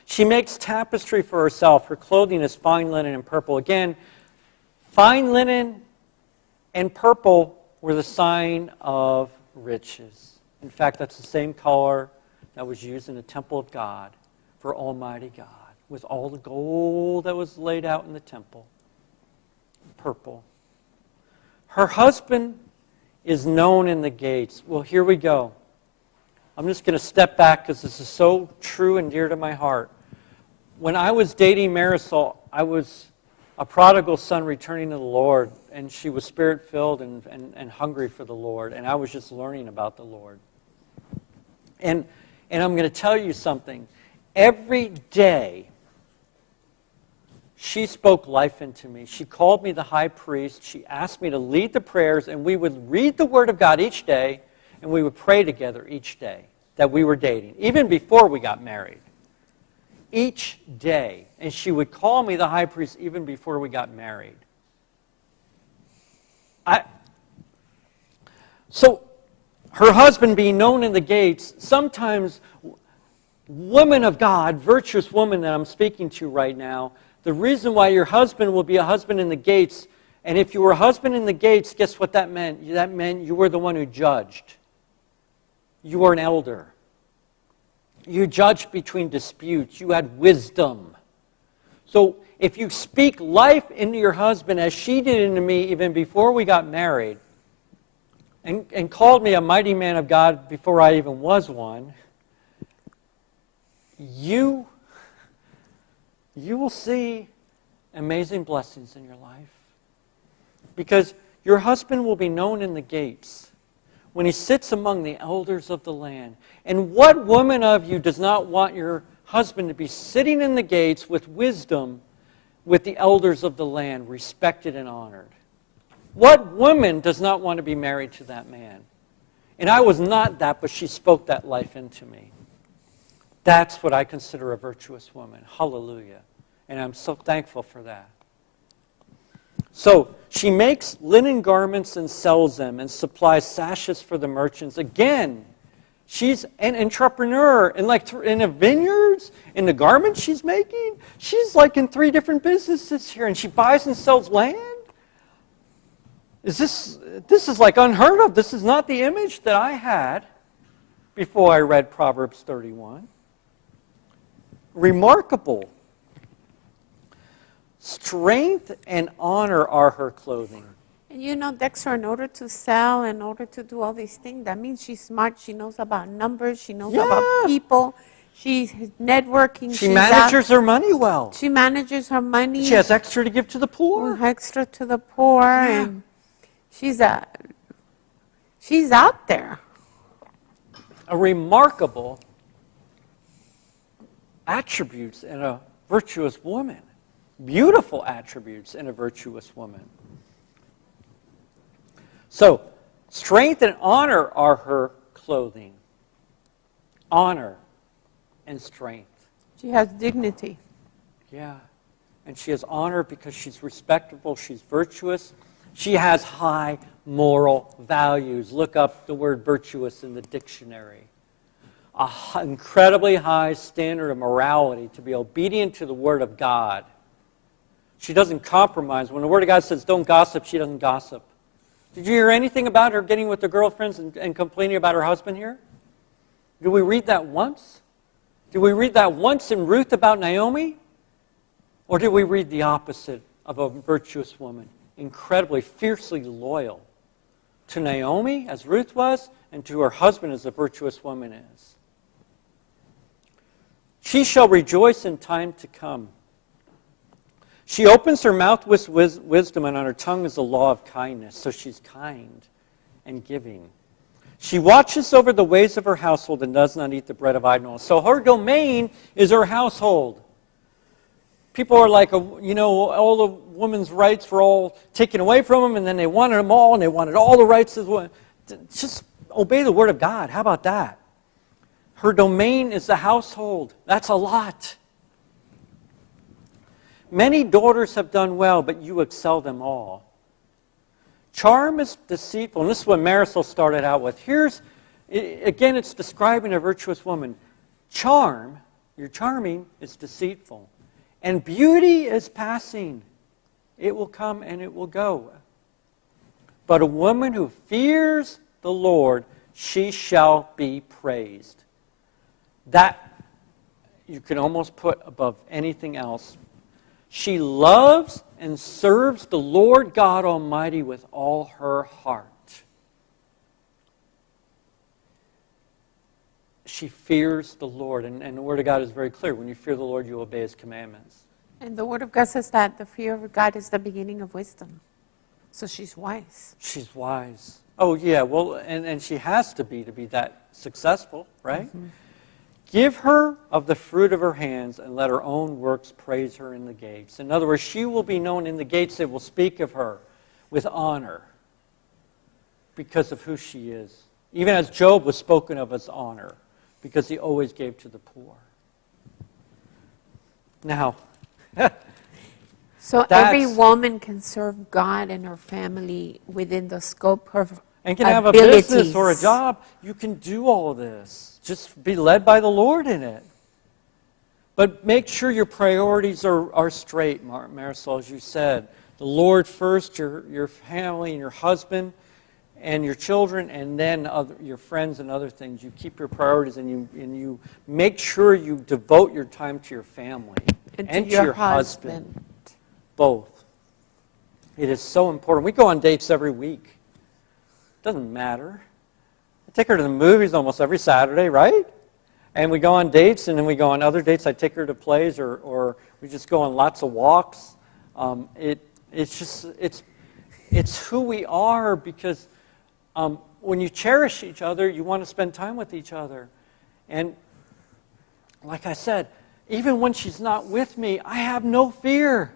She makes tapestry for herself. Her clothing is fine linen and purple. Again, fine linen and purple were the sign of riches. In fact, that's the same color that was used in the temple of God for Almighty God, with all the gold that was laid out in the temple. Purple. Her husband is known in the gates. Well, here we go. I'm just going to step back because this is so true and dear to my heart. When I was dating Marisol, I was a prodigal son returning to the Lord, and she was spirit-filled and hungry for the Lord, and I was just learning about the Lord. And I'm going to tell you something. Every day, she spoke life into me. She called me the high priest. She asked me to lead the prayers, and we would read the Word of God each day, and we would pray together each day that we were dating, even before we got married. Each day. And she would call me the high priest even before we got married. So, her husband being known in the gates, sometimes woman of God, virtuous woman that I'm speaking to right now, the reason why your husband will be a husband in the gates, and if you were a husband in the gates, guess what that meant? That meant you were the one who judged. You were an elder. You judged between disputes. You had wisdom. So if you speak life into your husband as she did into me even before we got married, and called me a mighty man of God before I even was one, you will see amazing blessings in your life. Because your husband will be known in the gates when he sits among the elders of the land. And what woman of you does not want your husband to be sitting in the gates with wisdom with the elders of the land, respected and honored? What woman does not want to be married to that man? And I was not that, but she spoke that life into me. That's what I consider a virtuous woman. Hallelujah. And I'm so thankful for that. So she makes linen garments and sells them and supplies sashes for the merchants. Again, she's an entrepreneur. And like in the vineyards, in the garments she's making, she's like in 3 different businesses here. And she buys and sells land. This is like unheard of. This is not the image that I had before I read Proverbs 31. Remarkable. Strength and honor are her clothing. And you know, Dexter, in order to sell, in order to do all these things, that means she's smart. She knows about numbers. She knows about people. She's networking. She manages her money well. She manages her money. She has extra to give to the poor. Extra to the poor. Yeah. And she's out there. A remarkable attributes in a virtuous woman. Beautiful attributes in a virtuous woman. So, strength and honor are her clothing. Honor and strength. She has dignity. Yeah. And she has honor because she's respectable, she's virtuous. She has high moral values. Look up the word virtuous in the dictionary. An incredibly high standard of morality to be obedient to the Word of God. She doesn't compromise. When the Word of God says don't gossip, she doesn't gossip. Did you hear anything about her getting with the girlfriends and complaining about her husband here? Did we read that once? Did we read that once in Ruth about Naomi? Or did we read the opposite of a virtuous woman? Incredibly, fiercely loyal to Naomi, as Ruth was, and to her husband, as a virtuous woman is. She shall rejoice in time to come. She opens her mouth with wisdom, and on her tongue is the law of kindness. So she's kind and giving. She watches over the ways of her household and does not eat the bread of idleness. So her domain is her household. People are like, all the women's rights were all taken away from them, and then they wanted them all, and they wanted all the rights as well. Just obey the Word of God. How about that? Her domain is the household. That's a lot. Many daughters have done well, but you excel them all. Charm is deceitful, and this is what Marisol started out with. Again, it's describing a virtuous woman. Charm, you're charming, is deceitful. And beauty is passing. It will come and it will go. But a woman who fears the Lord, she shall be praised. That you can almost put above anything else. She loves and serves the Lord God Almighty with all her heart. She fears the Lord. And the Word of God is very clear. When you fear the Lord, you obey His commandments. And the Word of God says that the fear of God is the beginning of wisdom. So she's wise. She's wise. Oh, yeah. Well, and she has to be that successful, right? Mm-hmm. Give her of the fruit of her hands, and let her own works praise her in the gates. In other words, she will be known in the gates. They will speak of her with honor because of who she is. Even as Job was spoken of as honor, because he always gave to the poor. Now, so every woman can serve God and her family within the scope of and can have a business or a job. You can do all this. Just be led by the Lord in it. But make sure your priorities are straight, Marisol, as you said. The Lord first, your family and your husband and your children, and then your friends and other things. You keep your priorities, and you make sure you devote your time to your family and to your husband. Both. It is so important. We go on dates every week. Doesn't matter. I take her to the movies almost every Saturday, right? And we go on dates, and then we go on other dates. I take her to plays, or we just go on lots of walks. It's who we are, because when you cherish each other, you want to spend time with each other. And like I said, even when she's not with me, I have no fear.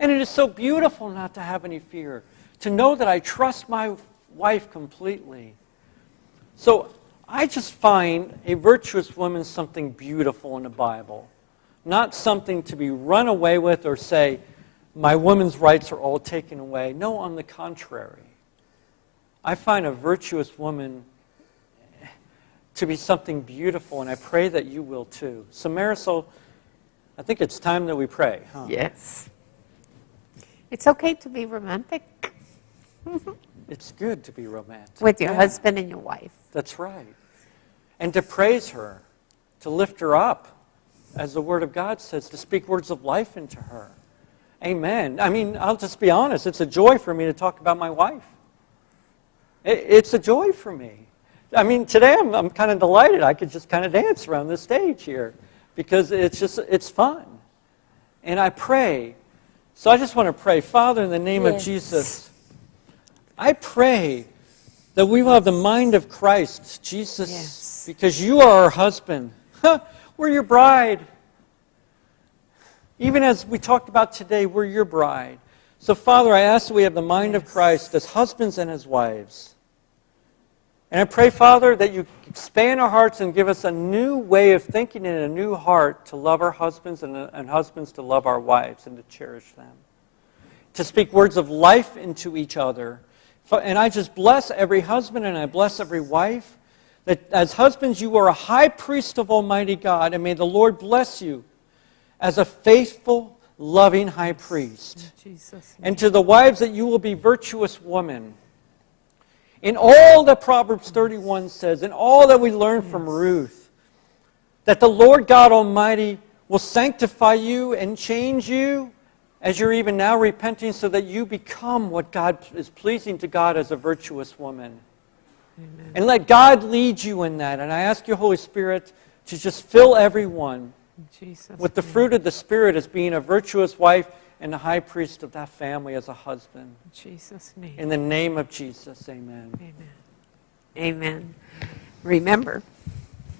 And it is so beautiful not to have any fear, to know that I trust my wife completely. So I just find a virtuous woman something beautiful in the Bible, not something to be run away with or say, my women's rights are all taken away. No, on the contrary. I find a virtuous woman to be something beautiful, and I pray that you will too. So Marisol, I think it's time that we pray. Huh? Yes. It's okay to be romantic. It's good to be romantic. With your husband and your wife. That's right. And to praise her, to lift her up, as the Word of God says, to speak words of life into her. Amen. I mean, I'll just be honest. It's a joy for me to talk about my wife. It's a joy for me. I mean, today I'm kind of delighted. I could just kind of dance around this stage here because it's fun. And I pray. So I just want to pray. Father, in the name of Jesus, I pray that we will have the mind of Christ, Jesus, because you are our husband. We're your bride. Even as we talked about today, we're your bride. So, Father, I ask that we have the mind of Christ as husbands and as wives. And I pray, Father, that you expand our hearts and give us a new way of thinking and a new heart to love our husbands and husbands to love our wives and to cherish them. To speak words of life into each other. And I just bless every husband and I bless every wife. That as husbands, you are a high priest of Almighty God. And may the Lord bless you as a faithful, loving high priest. And to the wives, that you will be virtuous women. In all that Proverbs 31 says, in all that we learn from Ruth, that the Lord God Almighty will sanctify you and change you as you're even now repenting, so that you become what God is pleasing to God as a virtuous woman. Amen. And let God lead you in that. And I ask you, Holy Spirit, to just fill everyone with the fruit of the Spirit as being a virtuous wife and the high priest of that family as a husband. In Jesus' name. In the name of Jesus, amen. Amen. Amen. Remember,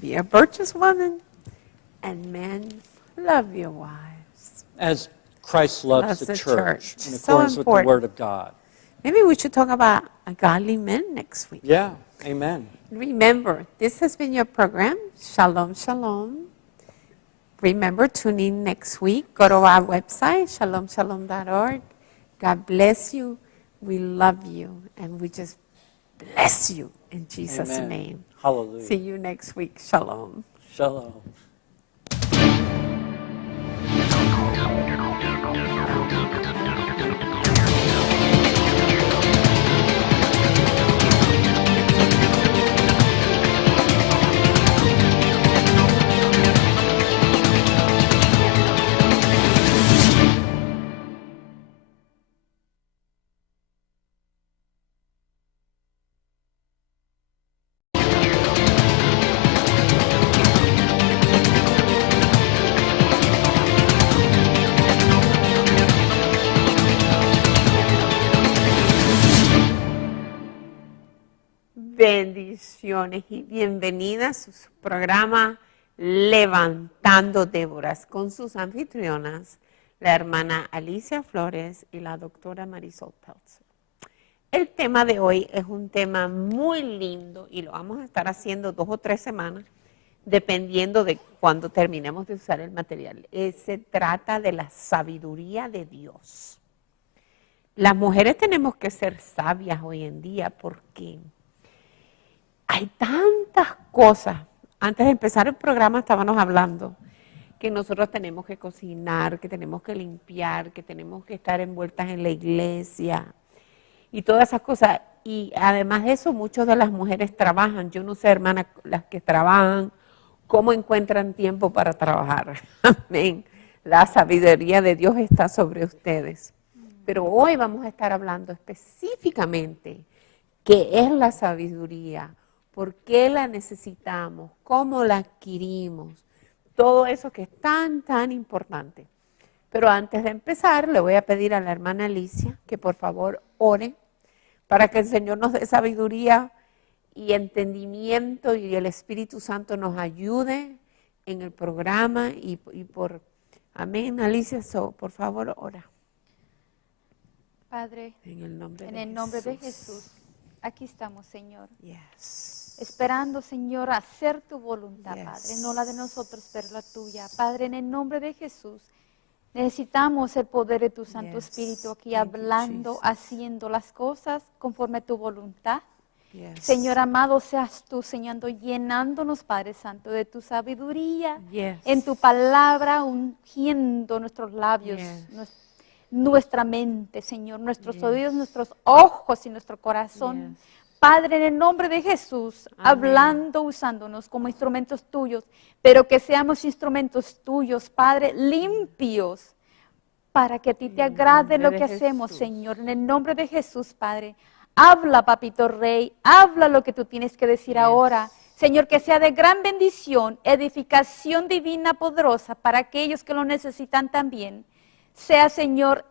be a virtuous woman, and men, love your wives. As Christ loves the church. In so accordance with the Word of God. Maybe we should talk about godly men next week. Yeah, amen. Remember, this has been your program. Shalom, shalom. Remember, tune in next week. Go to our website, shalomshalom.org. God bless you. We love you, and we just bless you in Jesus' Amen. name. Hallelujah. See you next week. Shalom. Shalom. Bendiciones y bienvenidas a su programa Levantando Déboras con sus anfitrionas, la hermana Alicia Flores y la doctora Marisol Peltzer. El tema de hoy es un tema muy lindo y lo vamos a estar haciendo 2 o 3 semanas, dependiendo de cuándo terminemos de usar el material. Se trata de la sabiduría de Dios. Las mujeres tenemos que ser sabias hoy en día porque hay tantas cosas. Antes de empezar el programa estábamos hablando que nosotros tenemos que cocinar, que tenemos que limpiar, que tenemos que estar envueltas en la iglesia y todas esas cosas. Y además de eso, muchas de las mujeres trabajan. Yo no sé, hermana, las que trabajan, cómo encuentran tiempo para trabajar. Amén. La sabiduría de Dios está sobre ustedes. Pero hoy vamos a estar hablando específicamente qué es la sabiduría, por qué la necesitamos, cómo la adquirimos, todo eso que es tan, tan importante. Pero antes de empezar, le voy a pedir a la hermana Alicia que por favor ore para que el Señor nos dé sabiduría y entendimiento y el Espíritu Santo nos ayude en el programa amén, Alicia, por favor, ora. Padre, En el nombre de Jesús, aquí estamos, Señor. Yes. Esperando, Señor, hacer tu voluntad, Yes. Padre, no la de nosotros, pero la tuya. Padre, en el nombre de Jesús, necesitamos el poder de tu Santo Yes. Espíritu aquí Thank you, hablando, Jesus. haciendo las cosas conforme a tu voluntad. Yes. Señor amado, seas tú, Señor, llenándonos, Padre Santo, de tu sabiduría, Yes. en tu palabra, ungiendo nuestros labios, Yes. nuestra mente, Señor, nuestros Yes. oídos, nuestros ojos y nuestro corazón. Yes. Padre, en el nombre de Jesús, Amén. hablando, usándonos como instrumentos tuyos, pero que seamos instrumentos tuyos, Padre, limpios, para que a ti te En el agrade nombre lo de que hacemos, Jesús. Señor. En el nombre de Jesús, Padre, habla, Papito Rey, habla lo que tú tienes que decir Yes. ahora. Señor, que sea de gran bendición, edificación divina poderosa para aquellos que lo necesitan también. Sea, Señor,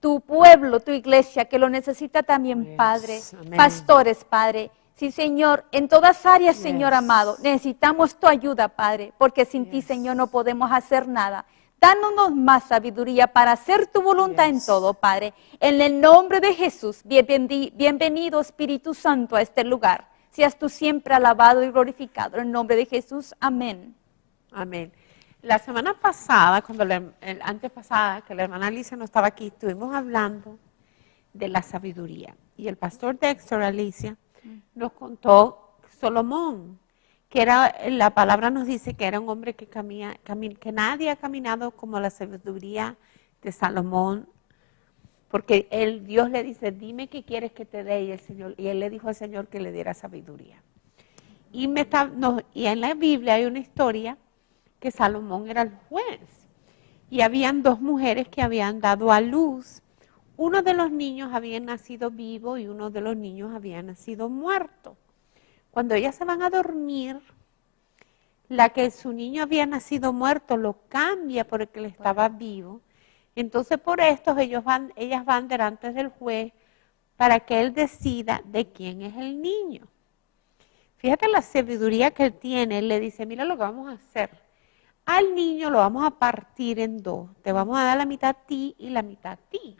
tu pueblo, tu iglesia, que lo necesita también, Yes. Padre. Amén. Pastores, Padre. Sí, Señor, en todas áreas, Señor Yes. amado, necesitamos tu ayuda, Padre, porque sin ti, Yes. Señor, no podemos hacer nada. Danos más sabiduría para hacer tu voluntad en Yes. todo, Padre. En el nombre de Jesús, bienvenido, Espíritu Santo, a este lugar. Seas tú siempre alabado y glorificado. En el nombre de Jesús, amén. Amén. La semana pasada, antepasada, que la hermana Alicia no estaba aquí, estuvimos hablando de la sabiduría. Y el pastor Dexter, Alicia, nos contó Salomón, que la palabra nos dice que era un hombre que nadie ha caminado como la sabiduría de Salomón, porque Dios le dice, dime qué quieres que te dé, y él le dijo al Señor que le diera sabiduría. Y en la Biblia hay una historia que Salomón era el juez y habían 2 mujeres que habían dado a luz. Uno de los niños había nacido vivo y uno de los niños había nacido muerto. Cuando ellas se van a dormir, la que su niño había nacido muerto lo cambia por el que le estaba vivo. Entonces por esto ellas van delante del juez para que él decida de quién es el niño. Fíjate la sabiduría que él tiene. Él le dice, mira lo que vamos a hacer. Al niño lo vamos a partir en 2. Te vamos a dar la mitad a ti y la mitad a ti.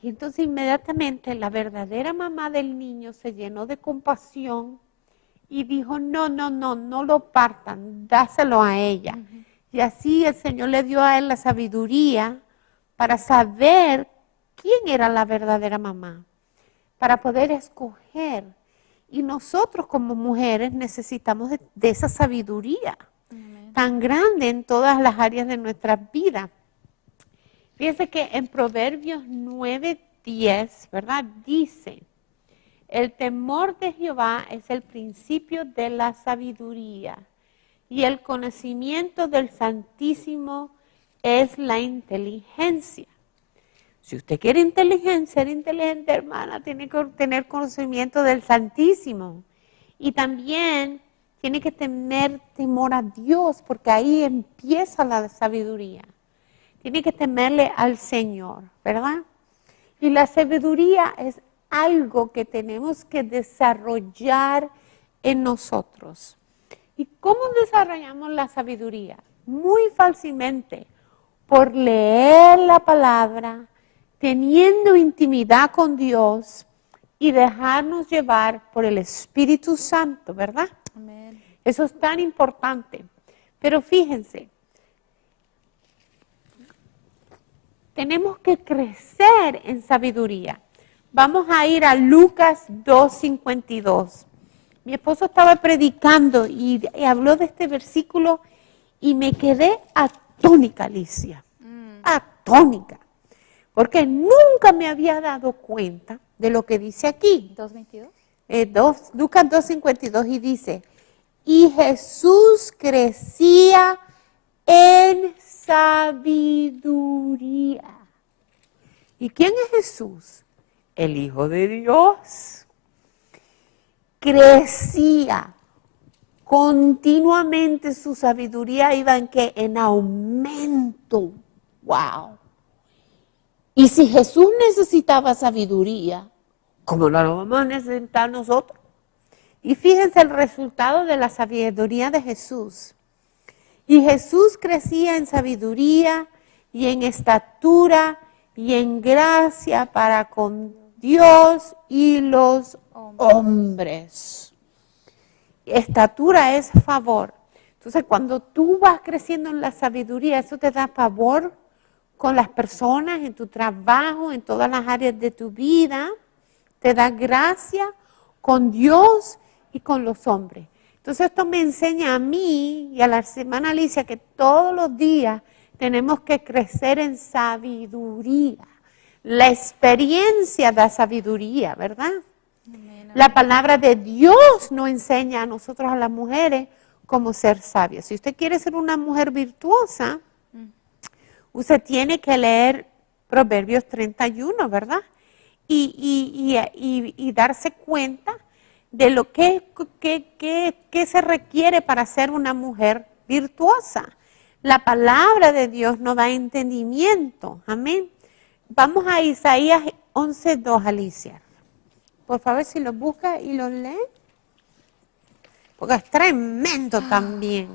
Y entonces inmediatamente la verdadera mamá del niño se llenó de compasión y dijo, no lo partan, dáselo a ella. Y así el Señor le dio a él la sabiduría para saber quién era la verdadera mamá, para poder escoger. Y nosotros como mujeres necesitamos de esa sabiduría tan grande en todas las áreas de nuestras vidas. Fíjense que en Proverbios 9:10, ¿verdad? Dice, el temor de Jehová es el principio de la sabiduría y el conocimiento del Santísimo es la inteligencia. Si usted quiere ser inteligente, hermana, tiene que tener conocimiento del Santísimo. Y también tiene que tener temor a Dios, porque ahí empieza la sabiduría. Tiene que temerle al Señor, ¿verdad? Y la sabiduría es algo que tenemos que desarrollar en nosotros. ¿Y cómo desarrollamos la sabiduría? Muy fácilmente, por leer la palabra, teniendo intimidad con Dios y dejarnos llevar por el Espíritu Santo, ¿verdad? Amén. Eso es tan importante. Pero fíjense, tenemos que crecer en sabiduría. Vamos a ir a Lucas 2:52. Mi esposo estaba predicando y habló de este versículo y me quedé atónica, Alicia. Atónica. Porque nunca me había dado cuenta de lo que dice aquí. 2:22. Lucas 2:52 y dice, y Jesús crecía en sabiduría. ¿Y quién es Jesús? El Hijo de Dios. Crecía continuamente, su sabiduría iba en aumento. ¡Wow! Y si Jesús necesitaba sabiduría, ¿cómo no lo vamos a necesitar nosotros? Y fíjense el resultado de la sabiduría de Jesús. Y Jesús crecía en sabiduría y en estatura y en gracia para con Dios y los hombres. Estatura es favor. Entonces, cuando tú vas creciendo en la sabiduría, eso te da favor con las personas, en tu trabajo, en todas las áreas de tu vida. Te da gracia con Dios y con los hombres. Entonces, esto me enseña a mí y a la hermana Alicia que todos los días tenemos que crecer en sabiduría. La experiencia da sabiduría, ¿verdad? Amén. La palabra de Dios nos enseña a nosotros, a las mujeres, cómo ser sabias. Si usted quiere ser una mujer virtuosa, usted tiene que leer Proverbios 31, ¿verdad? Y darse cuenta de lo que se requiere para ser una mujer virtuosa. La palabra de Dios nos da entendimiento. Amén. Vamos a Isaías 11:2, Alicia. Por favor, si lo busca y lo lee. Porque es tremendo también.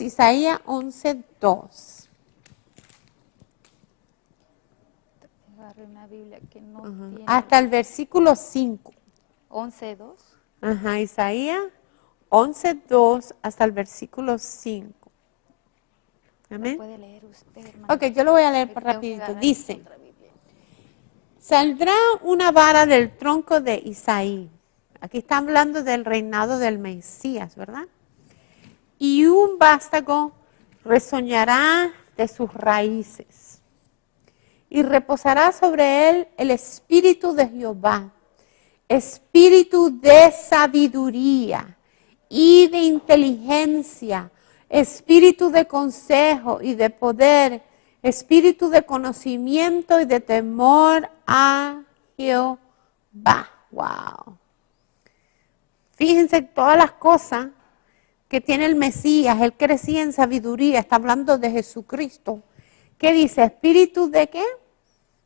Isaías 11:2. Agarré una Biblia que no tiene. Hasta el versículo 5. 11:2. Ajá, Isaías 11:2 hasta el versículo 5. Amén. Puede leer usted, hermano. Ok, yo lo voy a leer Tengo que rapidito. agarrar Dice, otra Biblia. saldrá una vara del tronco de Isaí. Aquí está hablando del reinado del Mesías, ¿verdad? Y un vástago resoñará de sus raíces. Y reposará sobre él el espíritu de Jehová, espíritu de sabiduría y de inteligencia, espíritu de consejo y de poder, espíritu de conocimiento y de temor a Jehová. Wow. Fíjense todas las cosas que tiene el Mesías. Él crecía en sabiduría. Está hablando de Jesucristo. ¿Qué dice? Espíritu de qué?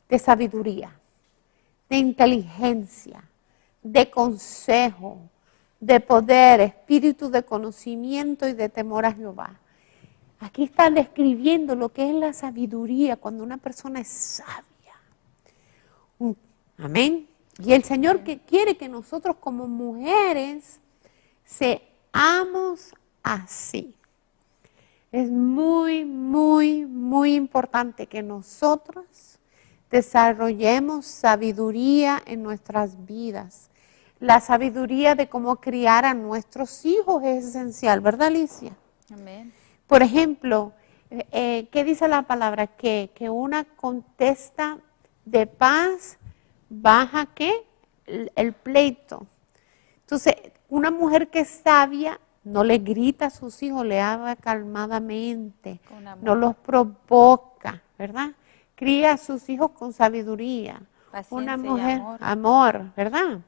De sabiduría, de inteligencia, de consejo, de poder, espíritu de conocimiento y de temor a Jehová. Aquí están describiendo lo que es la sabiduría cuando una persona es sabia. Amén. Y el Señor que quiere que nosotros como mujeres seamos así. Es muy, muy, muy importante que nosotros desarrollemos sabiduría en nuestras vidas. La sabiduría de cómo criar a nuestros hijos es esencial, ¿verdad, Alicia? Amén. Por ejemplo, ¿qué dice la palabra? Que una contesta de paz baja, ¿qué? El pleito. Entonces, una mujer que es sabia no le grita a sus hijos, le habla calmadamente, Con amor. no los provoca, ¿verdad? Cría a sus hijos con sabiduría. Paciencia Una y mujer, amor. ¿verdad?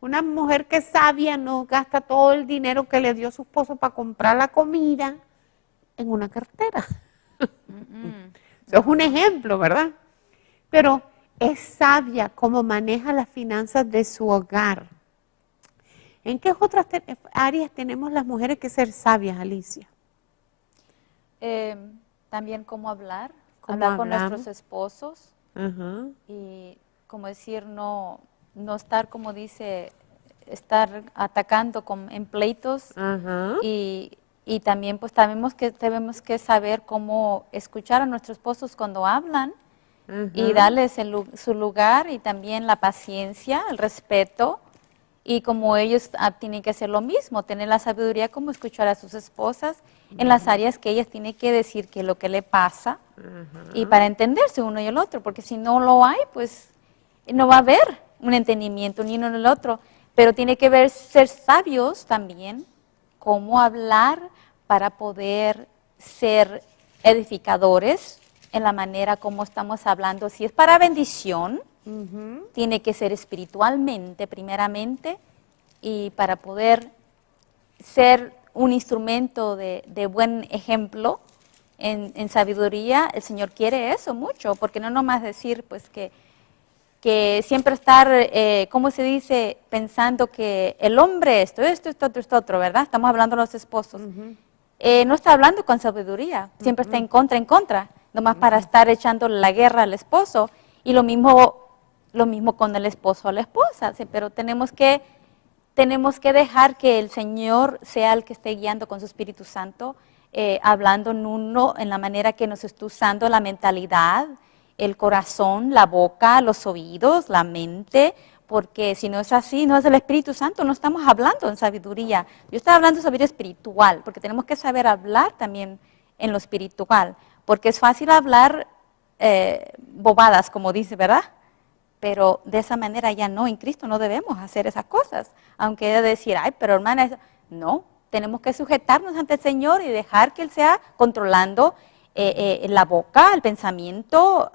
Una mujer que es sabia no gasta todo el dinero que le dio su esposo para comprar la comida en una cartera. Eso es un ejemplo, ¿verdad? Pero es sabia como maneja las finanzas de su hogar. ¿En qué otras áreas tenemos las mujeres que ser sabias, Alicia? También cómo hablar, ¿Cómo hablar con hablamos? nuestros esposos Ajá. y como decir, no estar, como dice, estar atacando en pleitos Ajá. y también pues tenemos que saber cómo escuchar a nuestros esposos cuando hablan y darles su lugar y también la paciencia, el respeto. Y como ellos tienen que hacer lo mismo, tener la sabiduría como escuchar a sus esposas en las áreas que ellas tienen que decir qué es lo que le pasa y para entenderse uno y el otro, porque si no lo hay, pues no va a haber un entendimiento ni uno ni el otro. Pero tiene que ser sabios también, cómo hablar para poder ser edificadores en la manera como estamos hablando. Si es para bendición, tiene que ser espiritualmente primeramente y para poder ser un instrumento de buen ejemplo en sabiduría, el Señor quiere eso mucho, porque no nomás decir pues que siempre estar, ¿cómo se dice? Pensando que el hombre esto, otro, ¿verdad? Estamos hablando de los esposos. No está hablando con sabiduría, siempre está en contra, nomás para estar echando la guerra al esposo y lo mismo con el esposo o la esposa, sí, pero tenemos que dejar que el Señor sea el que esté guiando con su Espíritu Santo, hablando en la manera que nos está usando la mentalidad, el corazón, la boca, los oídos, la mente, porque si no es así, no es el Espíritu Santo, no estamos hablando en sabiduría. Yo estoy hablando de sabiduría espiritual, porque tenemos que saber hablar también en lo espiritual, porque es fácil hablar bobadas, como dice, ¿verdad? Pero de esa manera ya no, en Cristo no debemos hacer esas cosas. Aunque de decir, ay, pero hermana, no, tenemos que sujetarnos ante el Señor y dejar que Él sea controlando la boca, el pensamiento,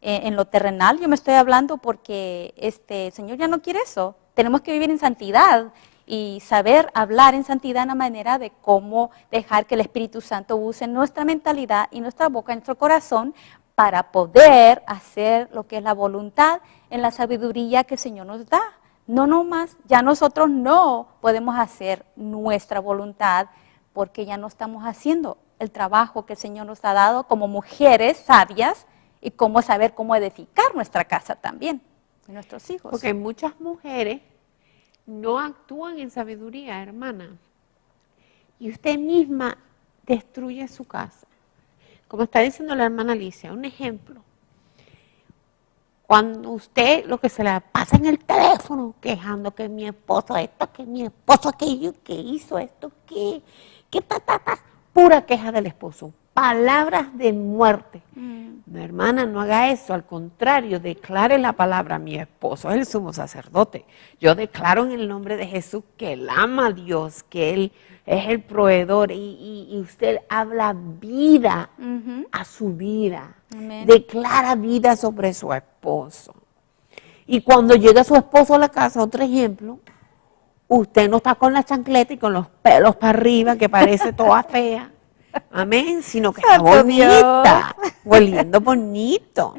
en lo terrenal. Yo me estoy hablando porque el Señor ya no quiere eso. Tenemos que vivir en santidad y saber hablar en santidad en la manera de cómo dejar que el Espíritu Santo use nuestra mentalidad y nuestra boca, nuestro corazón, para poder hacer lo que es la voluntad en la sabiduría que el Señor nos da. No nomás, ya nosotros no podemos hacer nuestra voluntad porque ya no estamos haciendo el trabajo que el Señor nos ha dado como mujeres sabias y cómo saber cómo edificar nuestra casa también, y nuestros hijos. Porque muchas mujeres no actúan en sabiduría, hermana. Y usted misma destruye su casa. Como está diciendo la hermana Alicia, un ejemplo. Cuando usted lo que se le pasa en el teléfono, quejando que mi esposo esto, que mi esposo aquello, que hizo esto, que pura queja del esposo. Palabras de muerte. Mi hermana, no haga eso, al contrario, declare la palabra. Mi esposo es el sumo sacerdote. Yo declaro en el nombre de Jesús que él ama a Dios, que él es el proveedor y usted habla vida a su vida. Amén. Declara vida sobre su esposo. Y cuando llega su esposo a la casa, otro ejemplo, usted no está con la chancleta y con los pelos para arriba, que parece toda fea. Amén, sino que está Santo bonita, oliendo bonito.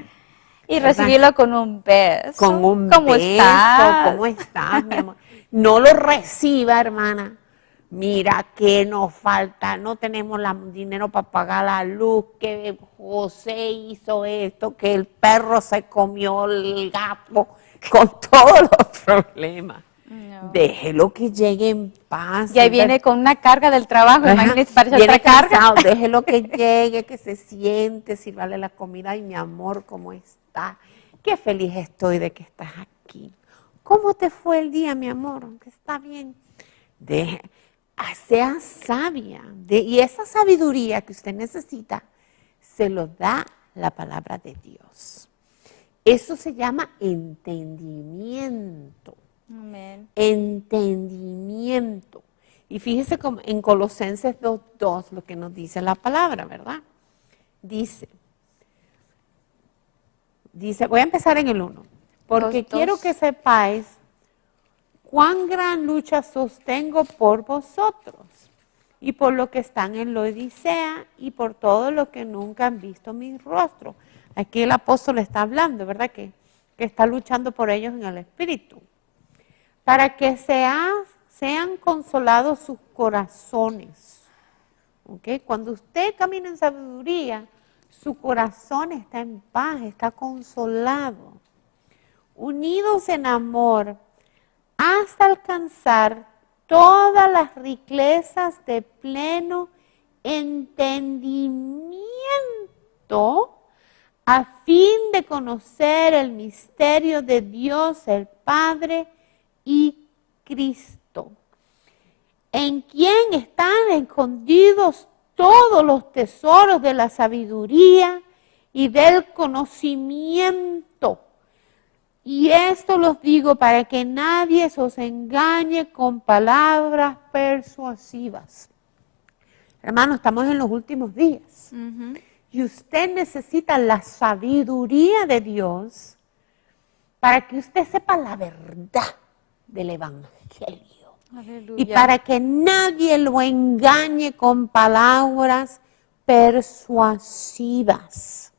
Y ¿verdad? recibirlo con un beso. Con un ¿Cómo beso, estás? ¿cómo estás, mi amor? No lo reciba, hermana. Mira que nos falta, no tenemos dinero para pagar la luz, que José hizo esto, que el perro se comió el gato, con todos los problemas. No. Déjelo que llegue en paz. Y ahí viene con una carga del trabajo, Ajá, imagínese, parece viene otra carga. cansado, déjelo que llegue, que se siente, sírvale la comida y mi amor, ¿cómo está? qué feliz estoy de que estás aquí. ¿Cómo te fue el día, mi amor? Está bien. Sea sabia. Y esa sabiduría que usted necesita, se lo da la palabra de Dios. Eso se llama entendimiento. Amén. Entendimiento. Y fíjese como en Colosenses 2:2 lo que nos dice la palabra, ¿verdad? Dice, voy a empezar en el 1, porque 2:2. quiero que sepáis cuán gran lucha sostengo por vosotros y por lo que están en la Odisea y por todo lo que nunca han visto mi rostro. Aquí el apóstol está hablando, ¿verdad? Que está luchando por ellos en el Espíritu. Para que sean consolados sus corazones. ¿Okay? Cuando usted camina en sabiduría, su corazón está en paz, está consolado. Unidos en amor, hasta alcanzar todas las riquezas de pleno entendimiento, a fin de conocer el misterio de Dios el Padre y Cristo, en quien están escondidos todos los tesoros de la sabiduría y del conocimiento. Y esto los digo para que nadie se os engañe con palabras persuasivas. Hermanos, estamos en los últimos días. Y usted necesita la sabiduría de Dios para que usted sepa la verdad del Evangelio. Aleluya. Y para que nadie lo engañe con palabras persuasivas.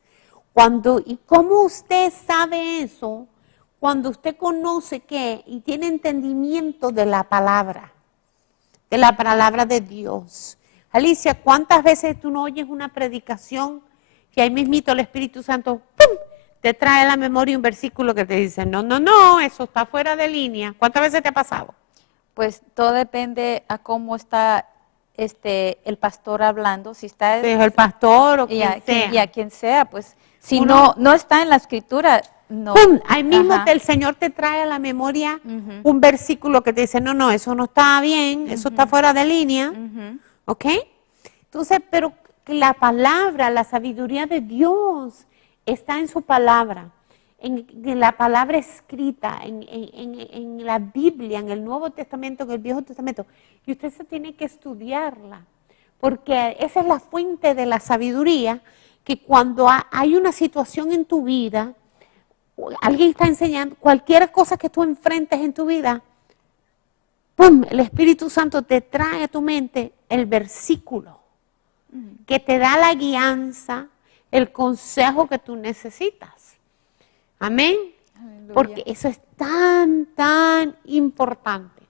¿Y cómo usted sabe eso? Cuando usted conoce y tiene entendimiento de la palabra de Dios. Alicia, ¿cuántas veces tú no oyes una predicación que ahí mismito el Espíritu Santo ¡pum!, te trae a la memoria un versículo que te dice, no, eso está fuera de línea? ¿Cuántas veces te ha pasado? Pues todo depende a cómo está el pastor hablando, si está El pastor o quien sea. y a quien sea, pues si Uno- no está en la escritura, no. ¡Pum! Ahí mismo Ajá. el Señor te trae a la memoria Ujú. un versículo que te dice, no, eso no está bien, eso está fuera de línea. Ujú. ¿Ok? Entonces, pero la palabra, la sabiduría de Dios está en su palabra, en la palabra escrita, en la Biblia, en el Nuevo Testamento, en el Viejo Testamento. Y usted se tiene que estudiarla, porque esa es la fuente de la sabiduría, que cuando hay una situación en tu vida, alguien está enseñando, cualquier cosa que tú enfrentes en tu vida, ¡pum!, el Espíritu Santo te trae a tu mente el versículo que te da la guianza, el consejo que tú necesitas. Amén. Aleluya. Porque eso es tan importante.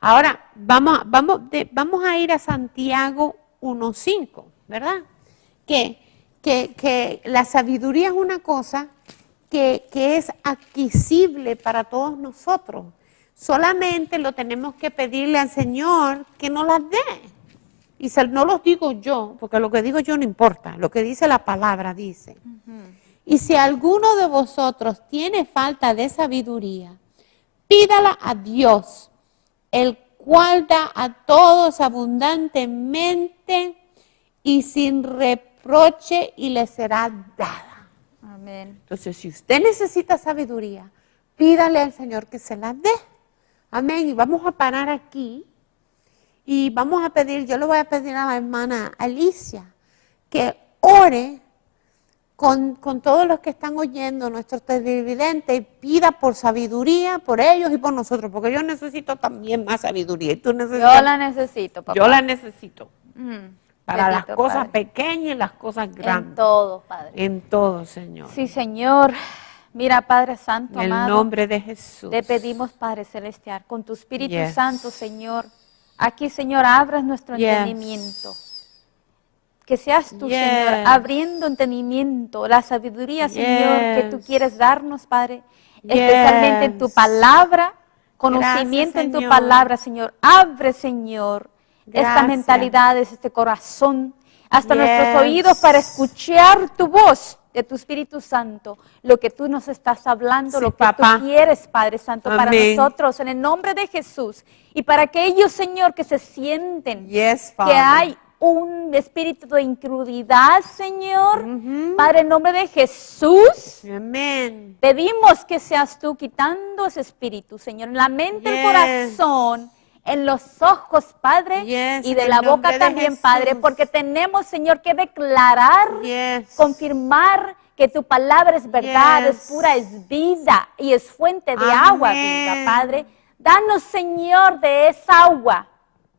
Ahora, vamos a ir a Santiago 1:5, ¿verdad? Que la sabiduría es una cosa que es adquisible para todos nosotros. Solamente lo tenemos que pedirle al Señor que nos las dé. Y no los digo yo, porque lo que digo yo no importa. Lo que dice la palabra dice. Y si alguno de vosotros tiene falta de sabiduría, pídala a Dios, el cual da a todos abundantemente y sin reproche, y le será dada. Amén. Entonces, si usted necesita sabiduría, pídale al Señor que se la dé. Amén. Y vamos a parar aquí y vamos a pedir, yo le voy a pedir a la hermana Alicia que ore con todos los que están oyendo nuestro televidente y pida por sabiduría por ellos y por nosotros, porque yo necesito también más sabiduría. Y tú necesitas, Yo la necesito, papá. yo la necesito para las Bendito cosas Padre. pequeñas y las cosas grandes. En todo, Padre. En todo, Señor. Sí, Señor. Mira, Padre Santo, En el amado, nombre de Jesús. te pedimos, Padre Celestial, con tu Espíritu Yes. Santo, Señor. Aquí, Señor, abras nuestro Yes. entendimiento. Que seas tú, Yes. Señor, abriendo entendimiento, la sabiduría, Señor, que tú Yes. quieres darnos, Padre, especialmente en tu Yes. palabra, conocimiento Gracias, en tu Señor. palabra, Señor. Abre, Señor, estas Gracias. mentalidades, este corazón, hasta Yes. nuestros oídos para escuchar tu voz, de tu Espíritu Santo, lo que tú nos estás hablando, Sí, lo que papá. tú quieres, Padre Santo, para Amén. nosotros, en el nombre de Jesús. Y para aquellos, Señor, que se sienten Yes, que Father. hay un espíritu de incredulidad, Señor, Padre, en nombre de Jesús, Amén. pedimos que seas tú quitando ese espíritu, Señor, en la mente, el Yes. corazón, en los ojos, Padre, Yes, y en de el la boca nombre de también, Padre, Jesús. porque tenemos, Señor, que declarar, Yes. confirmar que tu palabra es verdad, Yes. es pura, es vida y es fuente de agua Amén. viva, Padre. Danos, Señor, de esa agua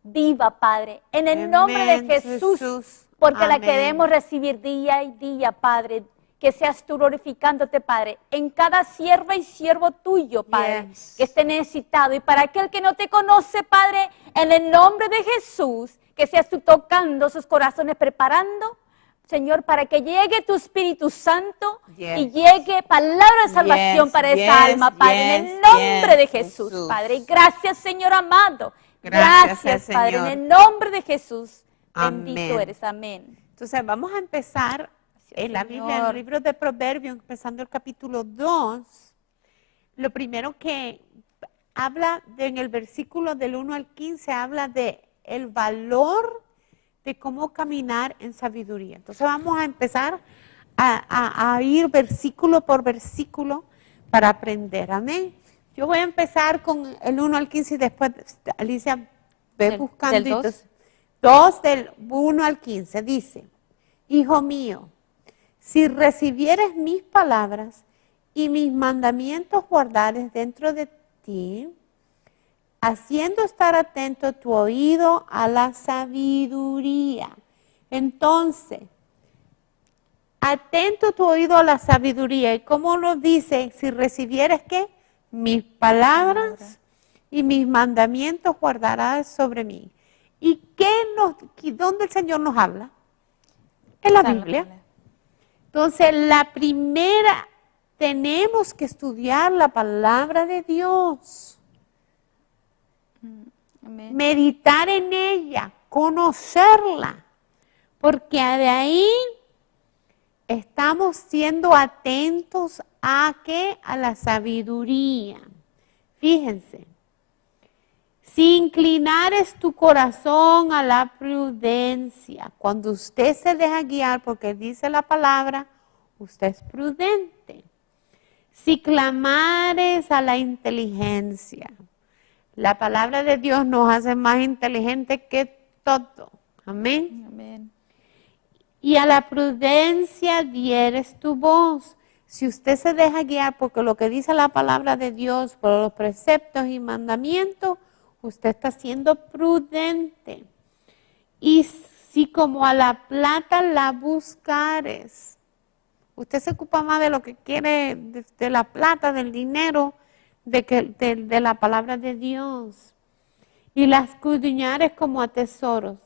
viva, Padre, en el nombre de Amén, Jesús, Jesús. porque la Amén. queremos recibir día y día, Padre. Que seas tú glorificándote, Padre, en cada sierva y siervo tuyo, Padre, Yes. que esté necesitado. Y para aquel que no te conoce, Padre, en el nombre de Jesús, que seas tú tocando sus corazones, preparando, Señor, para que llegue tu Espíritu Santo Yes. y llegue palabra de salvación Yes, para esa yes, alma, Padre, en yes, el nombre de yes, Jesús, Jesús. Padre. Gracias, Señor amado. Gracias, Padre, Señor. en el nombre de Jesús. Bendito Amén. eres, amén. Entonces vamos a empezar en la Biblia, en Señor. el libro de Proverbios, empezando el capítulo 2. Lo primero que habla en el versículo del 1 al 15, habla de el valor de cómo caminar en sabiduría. Entonces vamos a empezar a ir versículo por versículo para aprender. Amén. Yo voy a empezar con el 1 al 15 y después Alicia ve Del- buscando. del dos. Entonces, 2 del 1 al 15 dice: Hijo mío, si recibieres mis palabras y mis mandamientos guardares dentro de ti, haciendo estar atento tu oído a la sabiduría. Entonces, atento tu oído a la sabiduría. ¿Y cómo lo dice? Si recibieres ¿qué? Mis palabras y mis mandamientos guardarás sobre mí. ¿Y dónde el Señor nos habla? En la Biblia. Entonces, la primera, tenemos que estudiar la palabra de Dios, Amén. meditar en ella, conocerla, porque de ahí estamos siendo atentos a ¿qué? A la sabiduría. Fíjense, si inclinares tu corazón a la prudencia, cuando usted se deja guiar, porque dice la palabra, usted es prudente. Si clamares a la inteligencia, la palabra de Dios nos hace más inteligentes que todo. Amén. Amén. Y a la prudencia dieres tu voz. Si usted se deja guiar porque lo que dice la palabra de Dios, por los preceptos y mandamientos, usted está siendo prudente. Y si como a la plata la buscares, usted se ocupa más de lo que quiere, de la plata, del dinero, de la palabra de Dios. Y las escudriñares como a tesoros.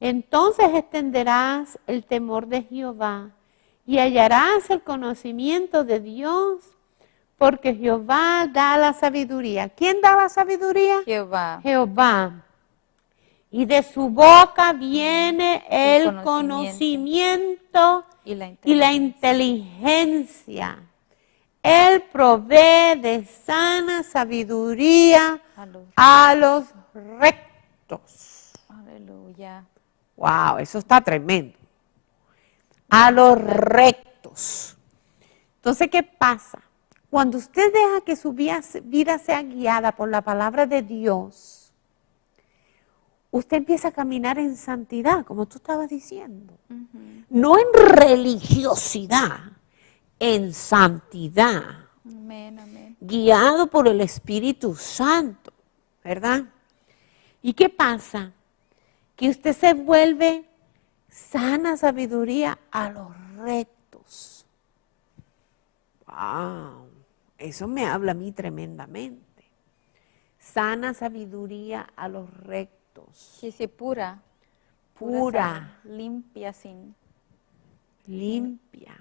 Entonces extenderás el temor de Jehová y hallarás el conocimiento de Dios, porque Jehová da la sabiduría. ¿Quién da la sabiduría? Jehová. Jehová. Y de su boca viene el conocimiento. conocimiento Y la y la inteligencia. Él provee de sana sabiduría a los rectos. Aleluya. Wow, eso está tremendo. A los rectos. Entonces, ¿qué pasa? Cuando usted deja que su vida sea guiada por la palabra de Dios, usted empieza a caminar en santidad, como tú estabas diciendo. No en religiosidad, en santidad, Amén, amén. guiado por el Espíritu Santo, ¿verdad? ¿Y qué pasa? Que usted se vuelve sana sabiduría a los rectos. ¡Wow! Eso me habla a mí tremendamente. Sana sabiduría a los rectos. Sí, sí, pura. Pura, Limpia, sin. limpia.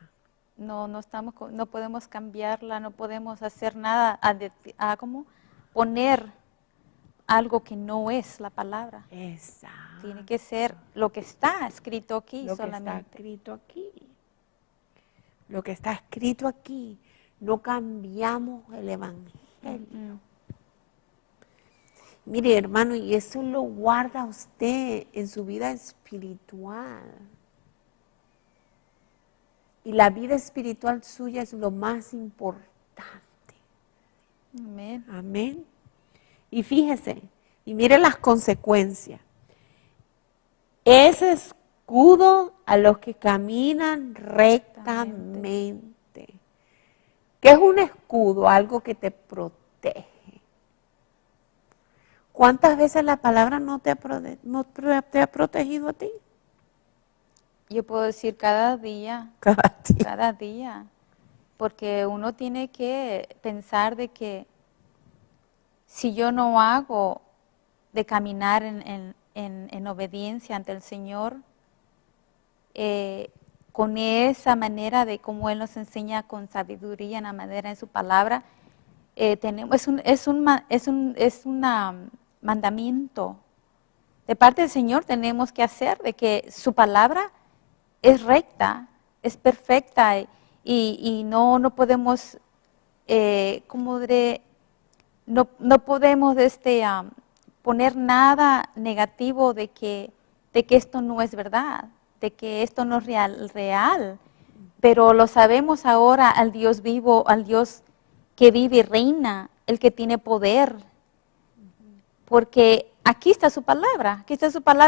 No podemos cambiarla, no podemos hacer nada ¿cómo? Poner algo que no es la palabra. Exacto. Tiene que ser lo que está escrito aquí Lo que está solamente. escrito aquí. lo que está escrito aquí, no cambiamos el evangelio. Mm. Mire, hermano, y eso lo guarda usted en su vida espiritual. Y la vida espiritual suya es lo más importante. Amén. Amén. Y fíjese, y mire las consecuencias. Es escudo a los que caminan rectamente. ¿Qué es un escudo? Algo que te protege. ¿Cuántas veces la palabra no te ha protegido a ti? Yo puedo decir cada día, Cada día. cada día, porque uno tiene que pensar de que si yo no hago de caminar en obediencia ante el Señor, con esa manera de cómo Él nos enseña con sabiduría en la manera en su palabra, es un mandamiento de parte del Señor. Tenemos que hacer de que su palabra es recta, es perfecta y no podemos, no podemos poner nada negativo de que esto no es verdad, de que esto no es real, pero lo sabemos ahora al Dios vivo, al Dios que vive y reina, el que tiene poder, porque aquí está su palabra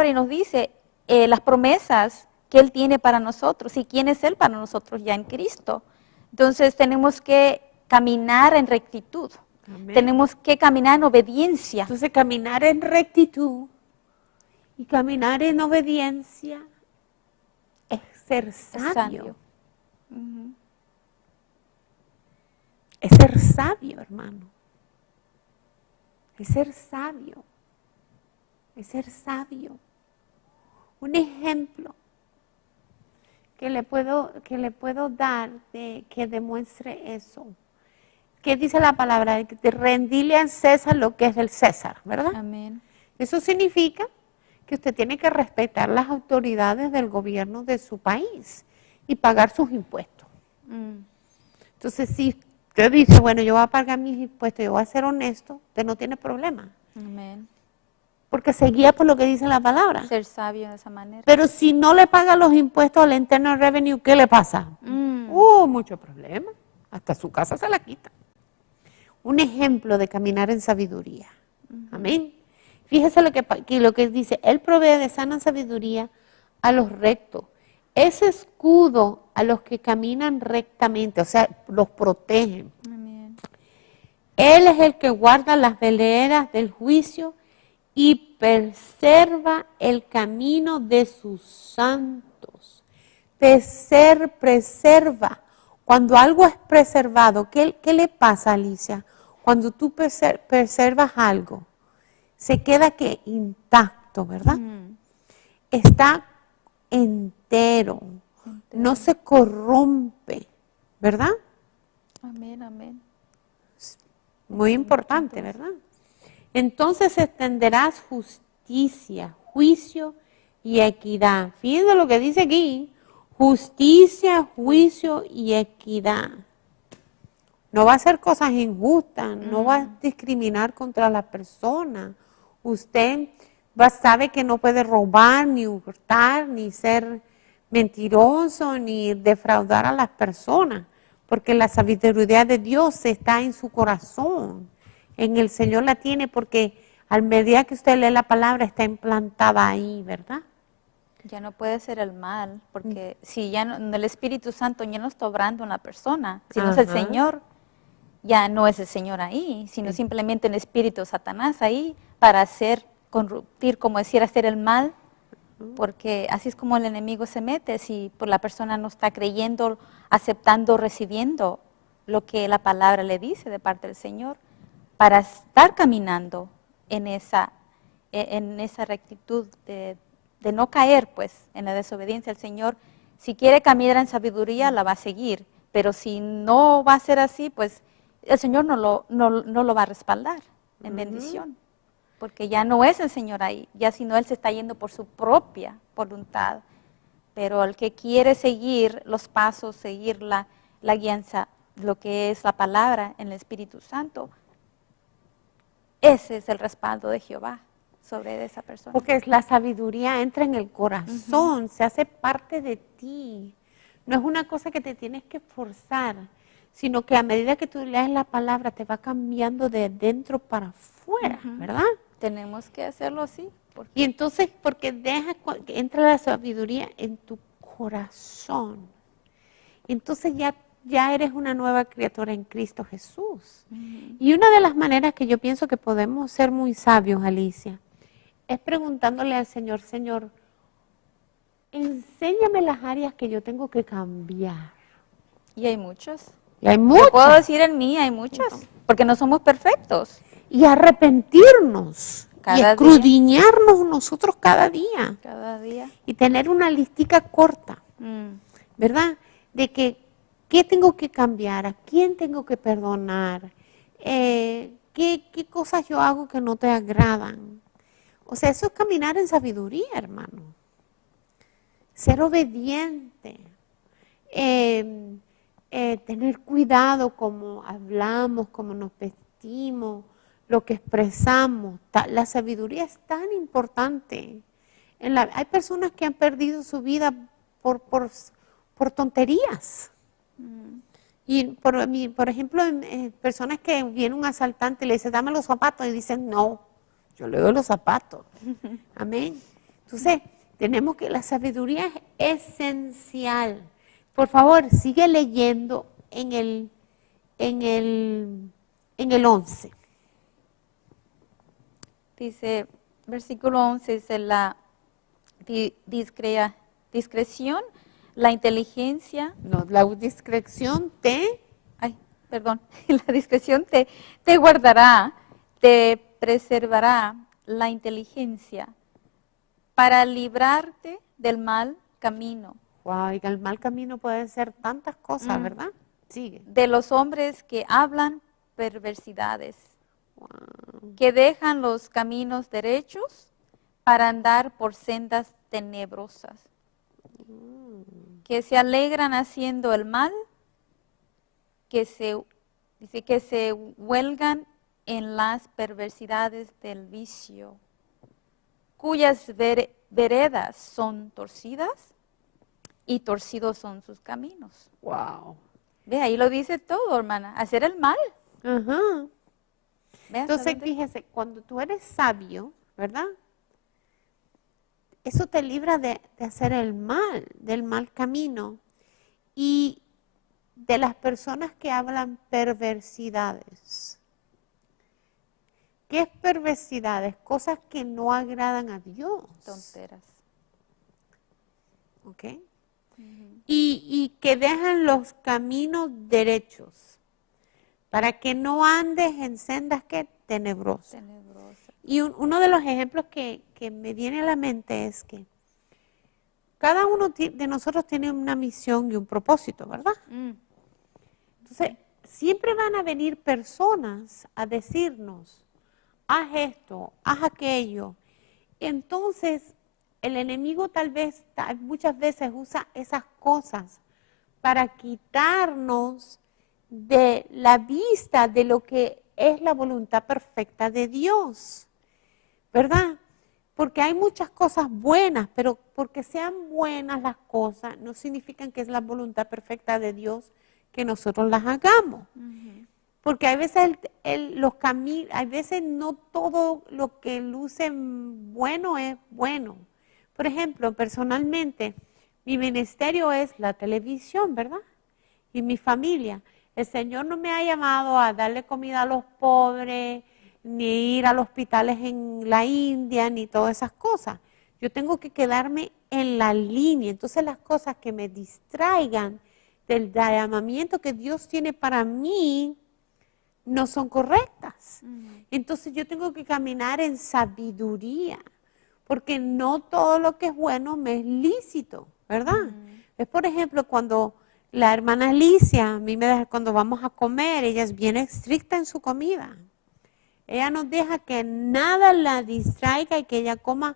y nos dice las promesas que Él tiene para nosotros y quién es Él para nosotros ya en Cristo. Entonces tenemos que caminar en rectitud. Amén. Tenemos que caminar en obediencia. Entonces, caminar en rectitud y caminar en obediencia es ser Es sabio. sabio. Ujú. Es ser sabio, hermano. Es ser sabio. Es ser sabio. Un ejemplo que le puedo dar que demuestre eso. ¿Qué dice la palabra? De rendirle a César lo que es del César, ¿verdad? Amén. Eso significa que usted tiene que respetar las autoridades del gobierno de su país y pagar sus impuestos. Mm. Entonces, si usted dice, bueno, yo voy a pagar mis impuestos, yo voy a ser honesto, usted no tiene problema, Amén. porque se guía por lo que dice la palabra. Ser sabio de esa manera. Pero si no le paga los impuestos al Internal Revenue, ¿qué le pasa? Mucho problema. Hasta su casa se la quita. Un ejemplo de caminar en sabiduría. Amén. Fíjese lo que dice, Él provee de sana sabiduría a los rectos. Es escudo a los que caminan rectamente, o sea, los protegen. Amén. Él es el que guarda las veleras del juicio y preserva el camino de sus santos. Preserva. Cuando algo es preservado, ¿qué le pasa, Alicia? Cuando tú preservas algo, se queda que intacto, ¿verdad? Mm. Está entero, no se corrompe, ¿verdad? Amén, amén. Muy importante, ¿verdad? Entonces extenderás justicia, juicio y equidad. Fíjense lo que dice aquí, justicia, juicio y equidad. No va a hacer cosas injustas, no va a discriminar contra la persona. Usted sabe que no puede robar, ni hurtar, ni ser mentiroso, ni defraudar a las personas, porque la sabiduría de Dios está en su corazón. En el Señor la tiene porque a medida que usted lee la palabra está implantada ahí, ¿verdad? Ya no puede ser el mal, porque si ya no, el Espíritu Santo ya no está obrando en la persona, sino es el Ajá. Señor, ya no es el Señor ahí, sino simplemente el Espíritu de Satanás ahí para hacer, corruptir, como decir, hacer el mal, porque así es como el enemigo se mete, si por la persona no está creyendo, aceptando, recibiendo lo que la palabra le dice de parte del Señor, para estar caminando en esa rectitud de no caer pues en la desobediencia al Señor. Si quiere caminar en sabiduría, la va a seguir, pero si no va a ser así, pues el Señor no lo va a respaldar en bendición, porque ya no es el Señor ahí, ya sino Él se está yendo por su propia voluntad. pero el que quiere seguir los pasos, seguir la guianza, lo que es la palabra en el Espíritu Santo, ese es el respaldo de Jehová sobre esa persona. Porque la sabiduría entra en el corazón, se hace parte de ti. No es una cosa que te tienes que forzar, sino que a medida que tú lees la palabra te va cambiando de dentro para afuera, ¿verdad? Tenemos que hacerlo así. Y entonces, porque que entra la sabiduría en tu corazón, entonces ya eres una nueva criatura en Cristo Jesús. Y una de las maneras que yo pienso que podemos ser muy sabios, Alicia, es preguntándole al Señor, Señor, enséñame las áreas que yo tengo que cambiar. Y hay muchos. Y hay Yo muchas. puedo decir en mí, hay muchos, porque no somos perfectos. Y arrepentirnos. Y Cada día. escudriñarnos nosotros cada día. Cada día. Y tener una listica corta, ¿verdad? De que, ¿qué tengo que cambiar? ¿A quién tengo que perdonar? ¿Qué cosas yo hago que no te agradan? O sea, eso es caminar en sabiduría, hermano. Ser obediente. Tener cuidado como hablamos, como nos vestimos, lo que expresamos. La sabiduría es tan importante. Hay personas que han perdido su vida por tonterías. Y por ejemplo, personas que viene un asaltante y le dice, dame los zapatos, y dicen, no, yo le doy los zapatos. Amén. Entonces, la sabiduría es esencial. Por favor, sigue leyendo en el 11. Dice, versículo 11, dice la discreción, la inteligencia, No, la discreción la discreción te guardará, te preservará la inteligencia para librarte del mal camino, wow, y el mal camino puede ser tantas cosas, ¿verdad? Sigue. de los hombres que hablan perversidades, que dejan los caminos derechos para andar por sendas tenebrosas, que se alegran haciendo el mal, que se huelgan en las perversidades del vicio, cuyas veredas son torcidas y torcidos son sus caminos. Wow. Ve, ahí lo dice todo, hermana, hacer el mal. Ajá. Ve hasta Entonces, dónde- fíjese, cuando tú eres sabio, ¿verdad? Eso te libra de hacer el mal, del mal camino y de las personas que hablan perversidades. ¿Qué es perversidades? Cosas que no agradan a Dios. tonteras. ¿Ok? Y que dejan los caminos derechos para que no andes en sendas que tenebrosas. Tenebrosa. Y uno de los ejemplos que me viene a la mente es que cada uno de nosotros tiene una misión y un propósito, ¿verdad? Entonces, siempre van a venir personas a decirnos, haz esto, haz aquello. Entonces, el enemigo muchas veces usa esas cosas para quitarnos de la vista de lo que es la voluntad perfecta de Dios, ¿verdad? Porque hay muchas cosas buenas, pero porque sean buenas las cosas no significan que es la voluntad perfecta de Dios que nosotros las hagamos. Porque hay veces hay veces no todo lo que luce bueno es bueno. Por ejemplo, personalmente, mi ministerio es la televisión, ¿verdad? Y mi familia. El Señor no me ha llamado a darle comida a los pobres, ni ir a los hospitales en la India, ni todas esas cosas. Yo tengo que quedarme en la línea. Entonces las cosas que me distraigan del llamamiento que Dios tiene para mí no son correctas. Entonces yo tengo que caminar en sabiduría, porque no todo lo que es bueno me es lícito, ¿verdad? Es por ejemplo cuando la hermana Alicia, a mí me deja cuando vamos a comer, ella es bien estricta en su comida. Ella no deja que nada la distraiga y que ella coma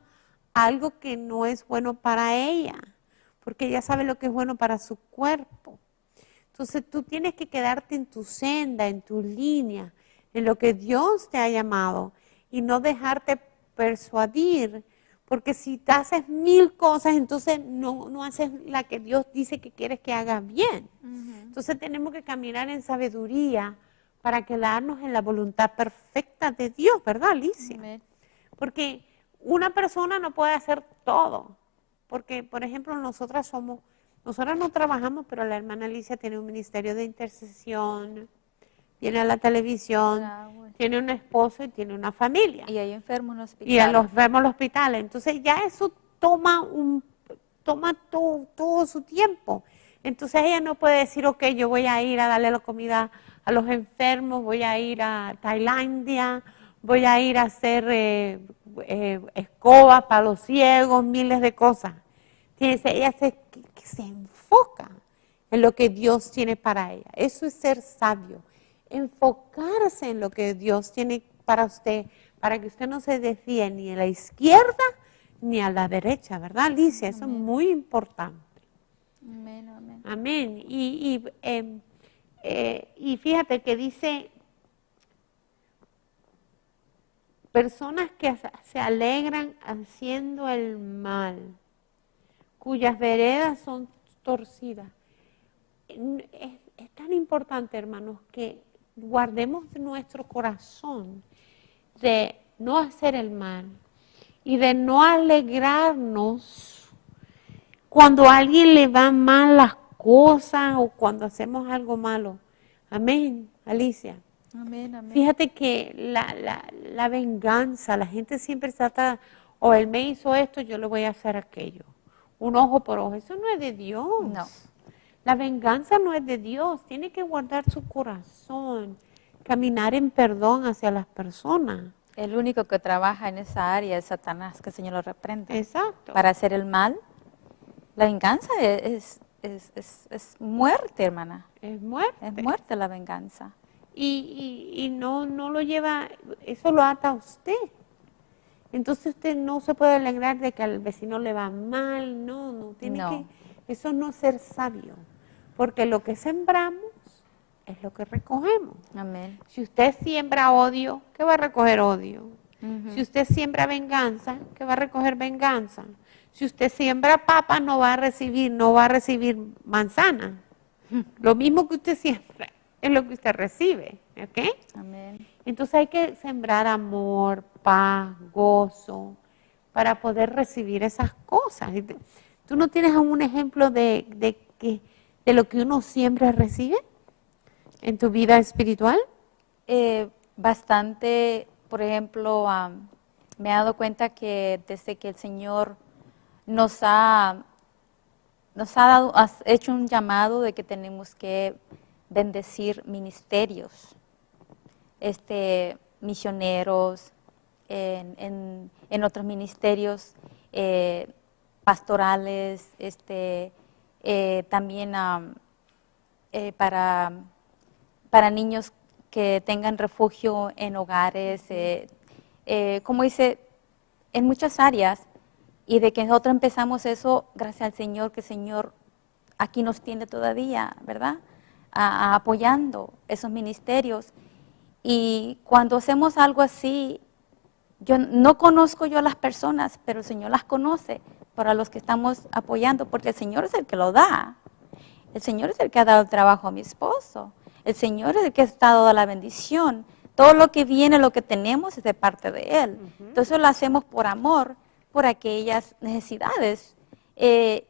algo que no es bueno para ella. porque ella sabe lo que es bueno para su cuerpo. Entonces tú tienes que quedarte en tu senda, en tu línea, en lo que Dios te ha llamado y no dejarte persuadir, porque si te haces 1000 cosas, entonces no haces la que Dios dice que quieres que hagas bien. Entonces tenemos que caminar en sabiduría para quedarnos en la voluntad perfecta de Dios, ¿verdad, Alicia? Amén. Porque una persona no puede hacer todo. Porque, por ejemplo, nosotras no trabajamos, pero la hermana Alicia tiene un ministerio de intercesión, viene a la televisión, Ah, bueno. tiene un esposo y tiene una familia. Y hay enfermos en el hospital. Y a los vemos en los hospitales. Entonces ya eso toma todo su tiempo. Entonces ella no puede decir, ok, yo voy a ir a darle la comida a los enfermos, voy a ir a Tailandia, voy a ir a hacer escobas para los ciegos, miles de cosas. Ella se enfoca en lo que Dios tiene para ella. Eso es ser sabio. Enfocarse en lo que Dios tiene para usted, para que usted no se desvíe ni a la izquierda ni a la derecha, ¿verdad, Alicia? Eso es muy importante. Amén, amén. Amén. Y fíjate que dice, personas que se alegran haciendo el mal, cuyas veredas son torcidas. Es tan importante, hermanos, que guardemos nuestro corazón de no hacer el mal y de no alegrarnos cuando a alguien le van mal las cosas o cuando hacemos algo malo. Amén, Alicia. Amén, amén. Fíjate que la venganza, la gente siempre trata, o él me hizo esto, yo le voy a hacer aquello. Un ojo por ojo, eso no es de Dios. No. La venganza no es de Dios, tiene que guardar su corazón, caminar en perdón hacia las personas. El único que trabaja en esa área es Satanás, que el Señor lo reprende. Exacto. Para hacer el mal, la venganza es muerte, hermana. Es muerte. Es muerte la venganza. Y no lo lleva, eso lo ata a usted. Entonces usted no se puede alegrar de que al vecino le va mal, no, tiene No. que, eso no es ser sabio, porque lo que sembramos es lo que recogemos. Amén. Si usted siembra odio, ¿qué va a recoger odio? Ujú. Si usted siembra venganza, ¿qué va a recoger venganza? Si usted siembra papa, no va a recibir manzana. Lo mismo que usted siembra es lo que usted recibe, ¿ok? Amén. Entonces hay que sembrar amor, paz, gozo, para poder recibir esas cosas. ¿Tú no tienes un ejemplo de lo que uno siembra recibe en tu vida espiritual? Bastante, por ejemplo, me he dado cuenta que desde que el Señor nos ha hecho un llamado de que tenemos que bendecir ministerios, misioneros, en otros ministerios pastorales, también para niños que tengan refugio en hogares, como dice, en muchas áreas, y de que nosotros empezamos eso, gracias al Señor, que el Señor aquí nos tiene todavía, ¿verdad? Apoyando esos ministerios. Y cuando hacemos algo así, yo no conozco yo a las personas, pero el Señor las conoce para los que estamos apoyando, porque el Señor es el que lo da. El Señor es el que ha dado el trabajo a mi esposo. El Señor es el que ha dado la bendición. Todo lo que viene, lo que tenemos es de parte de Él. Entonces lo hacemos por amor, por aquellas necesidades.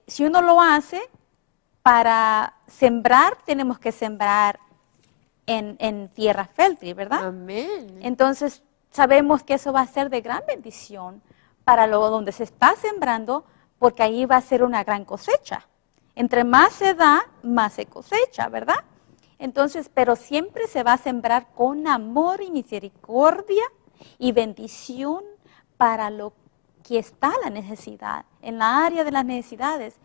Si uno lo hace para sembrar, tenemos que sembrar en tierra fértil, ¿verdad? Amén. Entonces sabemos que eso va a ser de gran bendición para lo donde se está sembrando, porque ahí va a ser una gran cosecha. Entre más se da, más se cosecha, ¿verdad? Entonces, pero siempre se va a sembrar con amor y misericordia y bendición para lo que está la necesidad, en la área de las necesidades.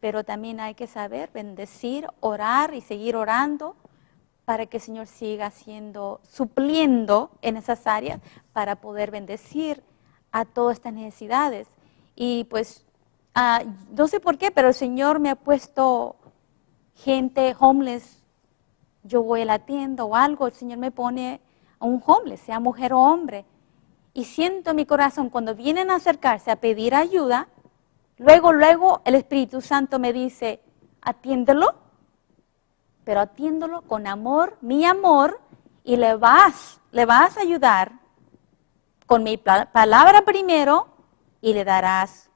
Pero también hay que saber bendecir, orar y seguir orando para que el Señor siga supliendo en esas áreas para poder bendecir a todas estas necesidades. Y pues no sé por qué, pero el Señor me ha puesto gente homeless. Yo voy a la tienda o algo, el Señor me pone a un homeless, sea mujer o hombre. Y siento en mi corazón, cuando vienen a acercarse a pedir ayuda, luego el Espíritu Santo me dice, atiéndelo, pero atiéndelo con amor, mi amor, y le vas a ayudar con mi palabra primero y le darás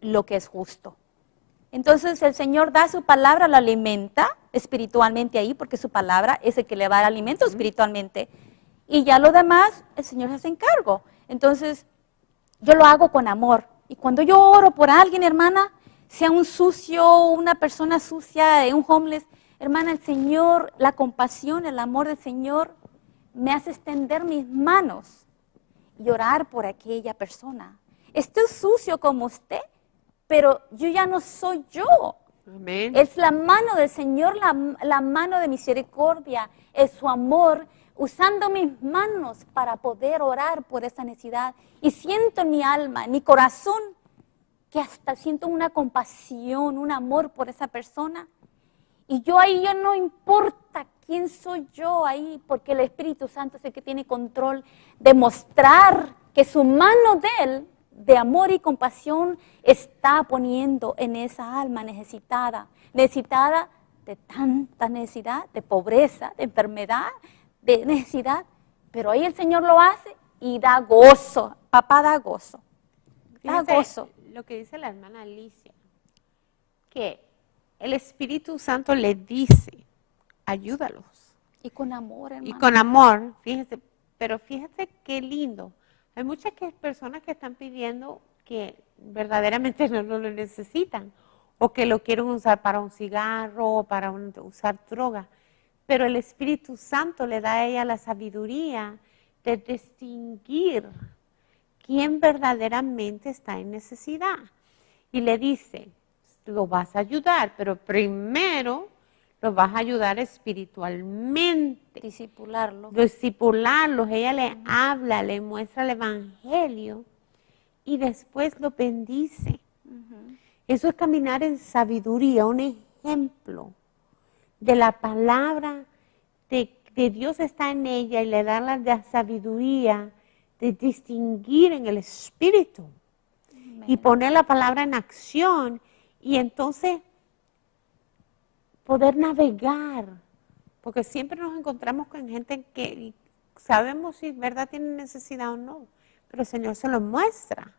lo que es justo. Entonces el Señor da su palabra, lo alimenta espiritualmente ahí, porque su palabra es el que le va a dar alimento espiritualmente. Y ya lo demás, el Señor se hace encargo. Entonces, yo lo hago con amor. Y cuando yo oro por alguien, hermana, sea un sucio, una persona sucia, un homeless, hermana, el Señor, la compasión, el amor del Señor me hace extender mis manos y orar por aquella persona. Estoy sucio como usted, pero yo ya no soy yo. Amén. Es la mano del Señor, la mano de misericordia, es su amor, usando mis manos para poder orar por esa necesidad. Y siento en mi alma, en mi corazón, que hasta siento una compasión, un amor por esa persona. Y yo ahí, yo no importa quién soy yo ahí, porque el Espíritu Santo es el que tiene control de mostrar que su mano de Él, de amor y compasión, está poniendo en esa alma necesitada de tanta necesidad, de pobreza, de enfermedad, de necesidad. Pero ahí el Señor lo hace y da gozo. Papá da gozo. Da Fíjese gozo. lo que dice la hermana Alicia, que el Espíritu Santo le dice, ayúdalos. Y con amor, hermano. Y con amor, fíjese, pero fíjate qué lindo. Hay muchas personas que están pidiendo que verdaderamente no lo necesitan o que lo quieren usar para un cigarro o para usar droga. Pero el Espíritu Santo le da a ella la sabiduría de distinguir quién verdaderamente está en necesidad. Y le dice, lo vas a ayudar, pero primero lo vas a ayudar espiritualmente. Discipularlo. Discipularlos, ella le habla, le muestra el evangelio y después lo bendice. Eso es caminar en sabiduría, un ejemplo de la palabra de Dios está en ella y le da la sabiduría de distinguir en el espíritu y poner la palabra en acción y entonces poder navegar, porque siempre nos encontramos con gente que sabemos si verdad tiene necesidad o no, pero el Señor se lo muestra.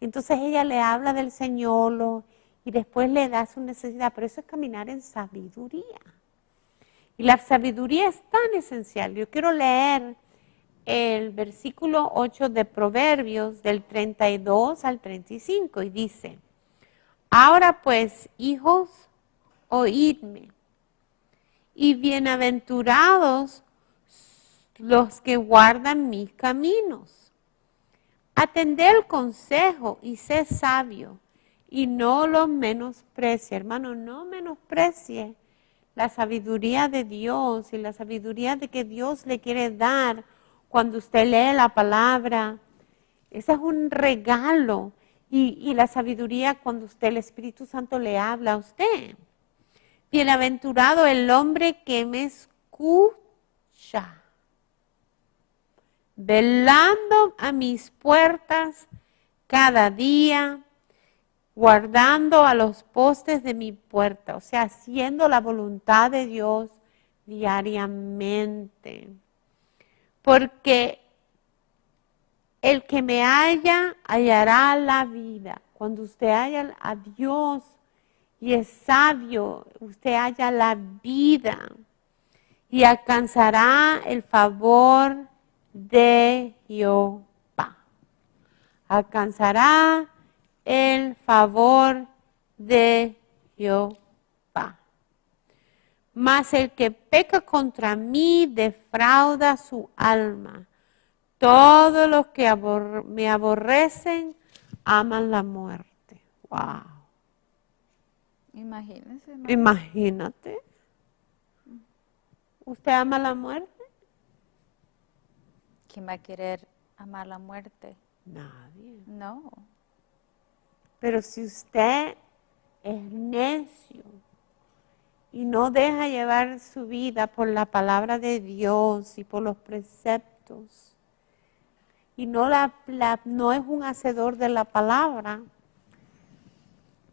Entonces ella le habla del Señor y después le da su necesidad, pero eso es caminar en sabiduría. Y la sabiduría es tan esencial. Yo quiero leer el versículo 8 de Proverbios del 32 al 35 y dice, ahora pues, hijos, oídme, y bienaventurados los que guardan mis caminos. Atended el consejo y sé sabio, y no lo menosprecie. Hermano, no menosprecie la sabiduría de Dios y la sabiduría de que Dios le quiere dar cuando usted lee la palabra. Ese es un regalo. Y la sabiduría cuando usted, el Espíritu Santo le habla a usted. Bienaventurado el hombre que me escucha, velando a mis puertas cada día, guardando a los postes de mi puerta, o sea, haciendo la voluntad de Dios diariamente. Porque el que me halla, hallará la vida. Cuando usted halla a Dios y es sabio, usted halla la vida y alcanzará el favor de Jehová. Alcanzará el favor de Jehová. Mas el que peca contra mí defrauda su alma. Todos los que me aborrecen aman la muerte. Wow. Imagínense, hermano. Imagínate. ¿Usted ama la muerte? ¿Quién va a querer amar la muerte? Nadie. No. Pero si usted es necio y no deja llevar su vida por la palabra de Dios y por los preceptos, y no, no es un hacedor de la palabra,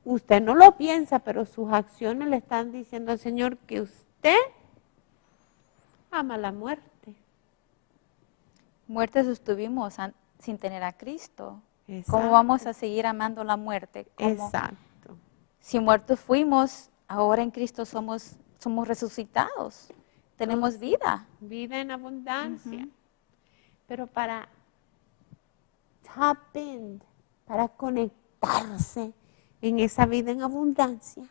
usted no lo piensa, pero sus acciones le están diciendo al Señor que usted ama la muerte. Muertes estuvimos sin tener a Cristo. ¿Cómo Exacto. vamos a seguir amando la muerte? ¿Cómo? Exacto. Si muertos fuimos, ahora en Cristo somos resucitados. Tenemos vida. Vida en abundancia. Pero para tap in, para conectarse en esa vida en abundancia,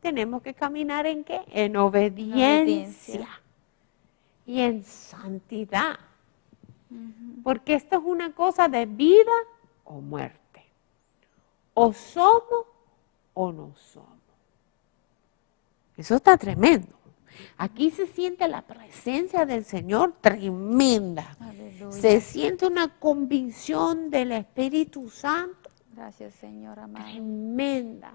tenemos que caminar ¿en qué? En obediencia y en santidad. Porque esto es una cosa de vida o muerte. O somos o no somos. Eso está tremendo. Aquí se siente la presencia del Señor tremenda. Aleluya. Se siente una convicción del Espíritu Santo Gracias, Señor amado. tremenda.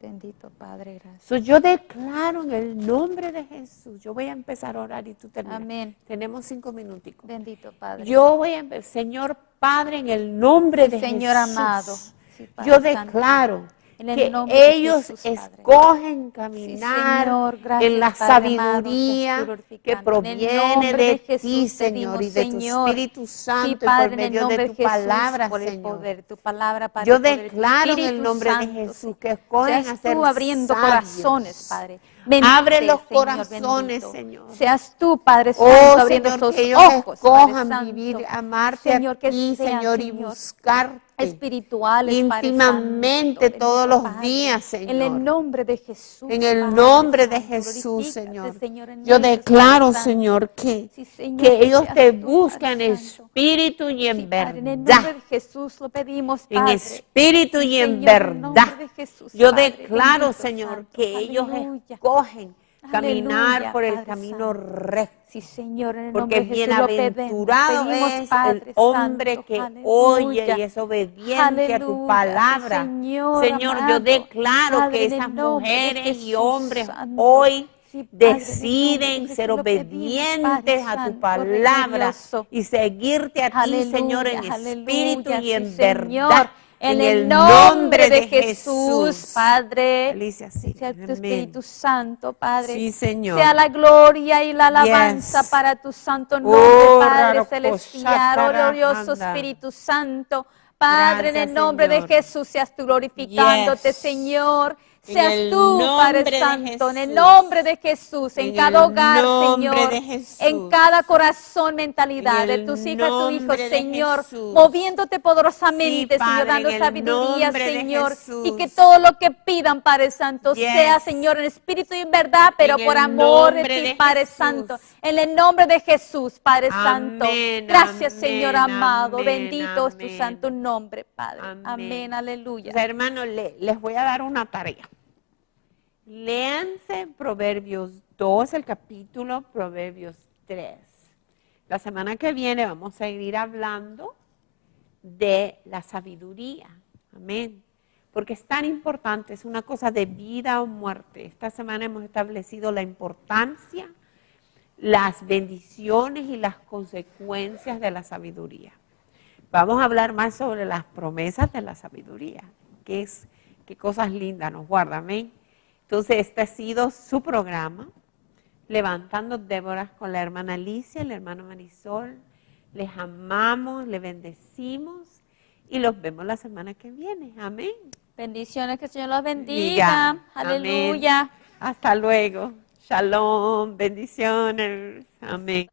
Bendito Padre, gracias. So, yo declaro en el nombre de Jesús, yo voy a empezar a orar y tú terminas. Amén. Tenemos 5 minuticos. Bendito Padre. Yo voy a empezar, Señor Padre, en el nombre de Señor Jesús. amado. Sí, Padre Yo Santo. declaro En el que nombre de ellos Jesús, Padre. escogen caminar Señor, gracias, en la Padre amado, sabiduría seas glorificado. que En el proviene nombre de de Jesús ti, te Señor, y pedimos, de tu Señor. Espíritu Santo Sí, y Padre, por en el medio nombre de tu Jesús, palabra, por el Señor. poder, tu palabra, Padre, Yo el poder de tu declaro en el Espíritu nombre de Santo, Jesús sí. que escogen Seas a ser tú abriendo sabios. corazones, Padre. Abre los Señor, corazones, bendito. Señor. Seas tú, Padre Santo, Oh, abriendo Señor, esos que ellos ojos, Padre escojan Santo. vivir, amarte Señor, a que ti, sean, Señor, y Señor, buscarte espirituales, Padre íntimamente Santo, todos bendito los Padre. días, Señor. En el nombre de Jesús. En el Padre nombre de Santo, Jesús, glorifícate, Señor. en Yo ellos, declaro, Padre Santo. Señor, que, Sí, Señor, que ellos seas te tú, buscan en Padre Santo. espíritu y en Sí, Padre, en el verdad. nombre de Jesús lo pedimos, En Padre. espíritu Sí, y en Señor, en nombre verdad. de Jesús, Yo Padre, declaro, bendito Señor, Santo. que ellos Aleluya. escogen caminar Aleluya, por el Padre camino Santo. recto. Sí, Señor, en el Porque nombre de Jesús lo pedimos. bienaventurado Pedimos, es Padre el hombre Santo. que Aleluya. oye y es obediente a tu Aleluya, palabra. sí, Señor, Señor, yo amado. declaro Padre, que en el esas nombre de mujeres y Jesús hombres Santo. hoy Sí, Padre, en el nombre de deciden Jesús ser lo pedimos, obedientes Padre a tu Santo, Rey palabra glorioso. y seguirte a ti, Aleluya, Señor, en espíritu aleluya, y en sí, verdad. Señor. En el nombre de Jesús, Padre. Feliz así. Sea tu Amén. Espíritu Santo, Padre. Sí, Señor. Sea la gloria y la alabanza Yes. para tu santo nombre, Oh, Padre raro celestial, oh glorioso anda. Espíritu Santo. Padre, en Gracias, el nombre Señor. de Jesús seas tú glorificándote, Yes. Señor. En Seas el tú, Padre nombre de Santo, en el Jesús. nombre de Jesús, en En cada el hogar, nombre Señor, de Jesús. en cada corazón, mentalidad En de el tus hijas, tu hijo, nombre de Señor, Jesús. moviéndote poderosamente, Sí, Señor, Padre, dando en el sabiduría, nombre de Señor, Jesús. y que todo lo que pidan, Padre Santo, Yes. sea, Señor, en espíritu y en verdad, pero En por el amor de nombre ti, de Padre Jesús. Santo, en el nombre de Jesús, Padre Amén, Santo. Gracias, amén, Señor amado, amén, bendito es tu amén. santo nombre, Padre. Amén. Amén, aleluya. Entonces, hermanos, les voy a dar una tarea. Léanse Proverbios 2, el capítulo Proverbios 3. La semana que viene vamos a ir hablando de la sabiduría. Amén. Porque es tan importante, es una cosa de vida o muerte. Esta semana hemos establecido la importancia, las bendiciones y las consecuencias de la sabiduría. Vamos a hablar más sobre las promesas de la sabiduría, qué cosas lindas nos guarda, amén. Entonces, este ha sido su programa, Levantando Déboras con la hermana Alicia y la hermana Marisol. Les amamos, les bendecimos y los vemos la semana que viene. Amén. Bendiciones, que el Señor los bendiga. Diga, Aleluya. amén. Hasta luego. Shalom, bendiciones. Amén.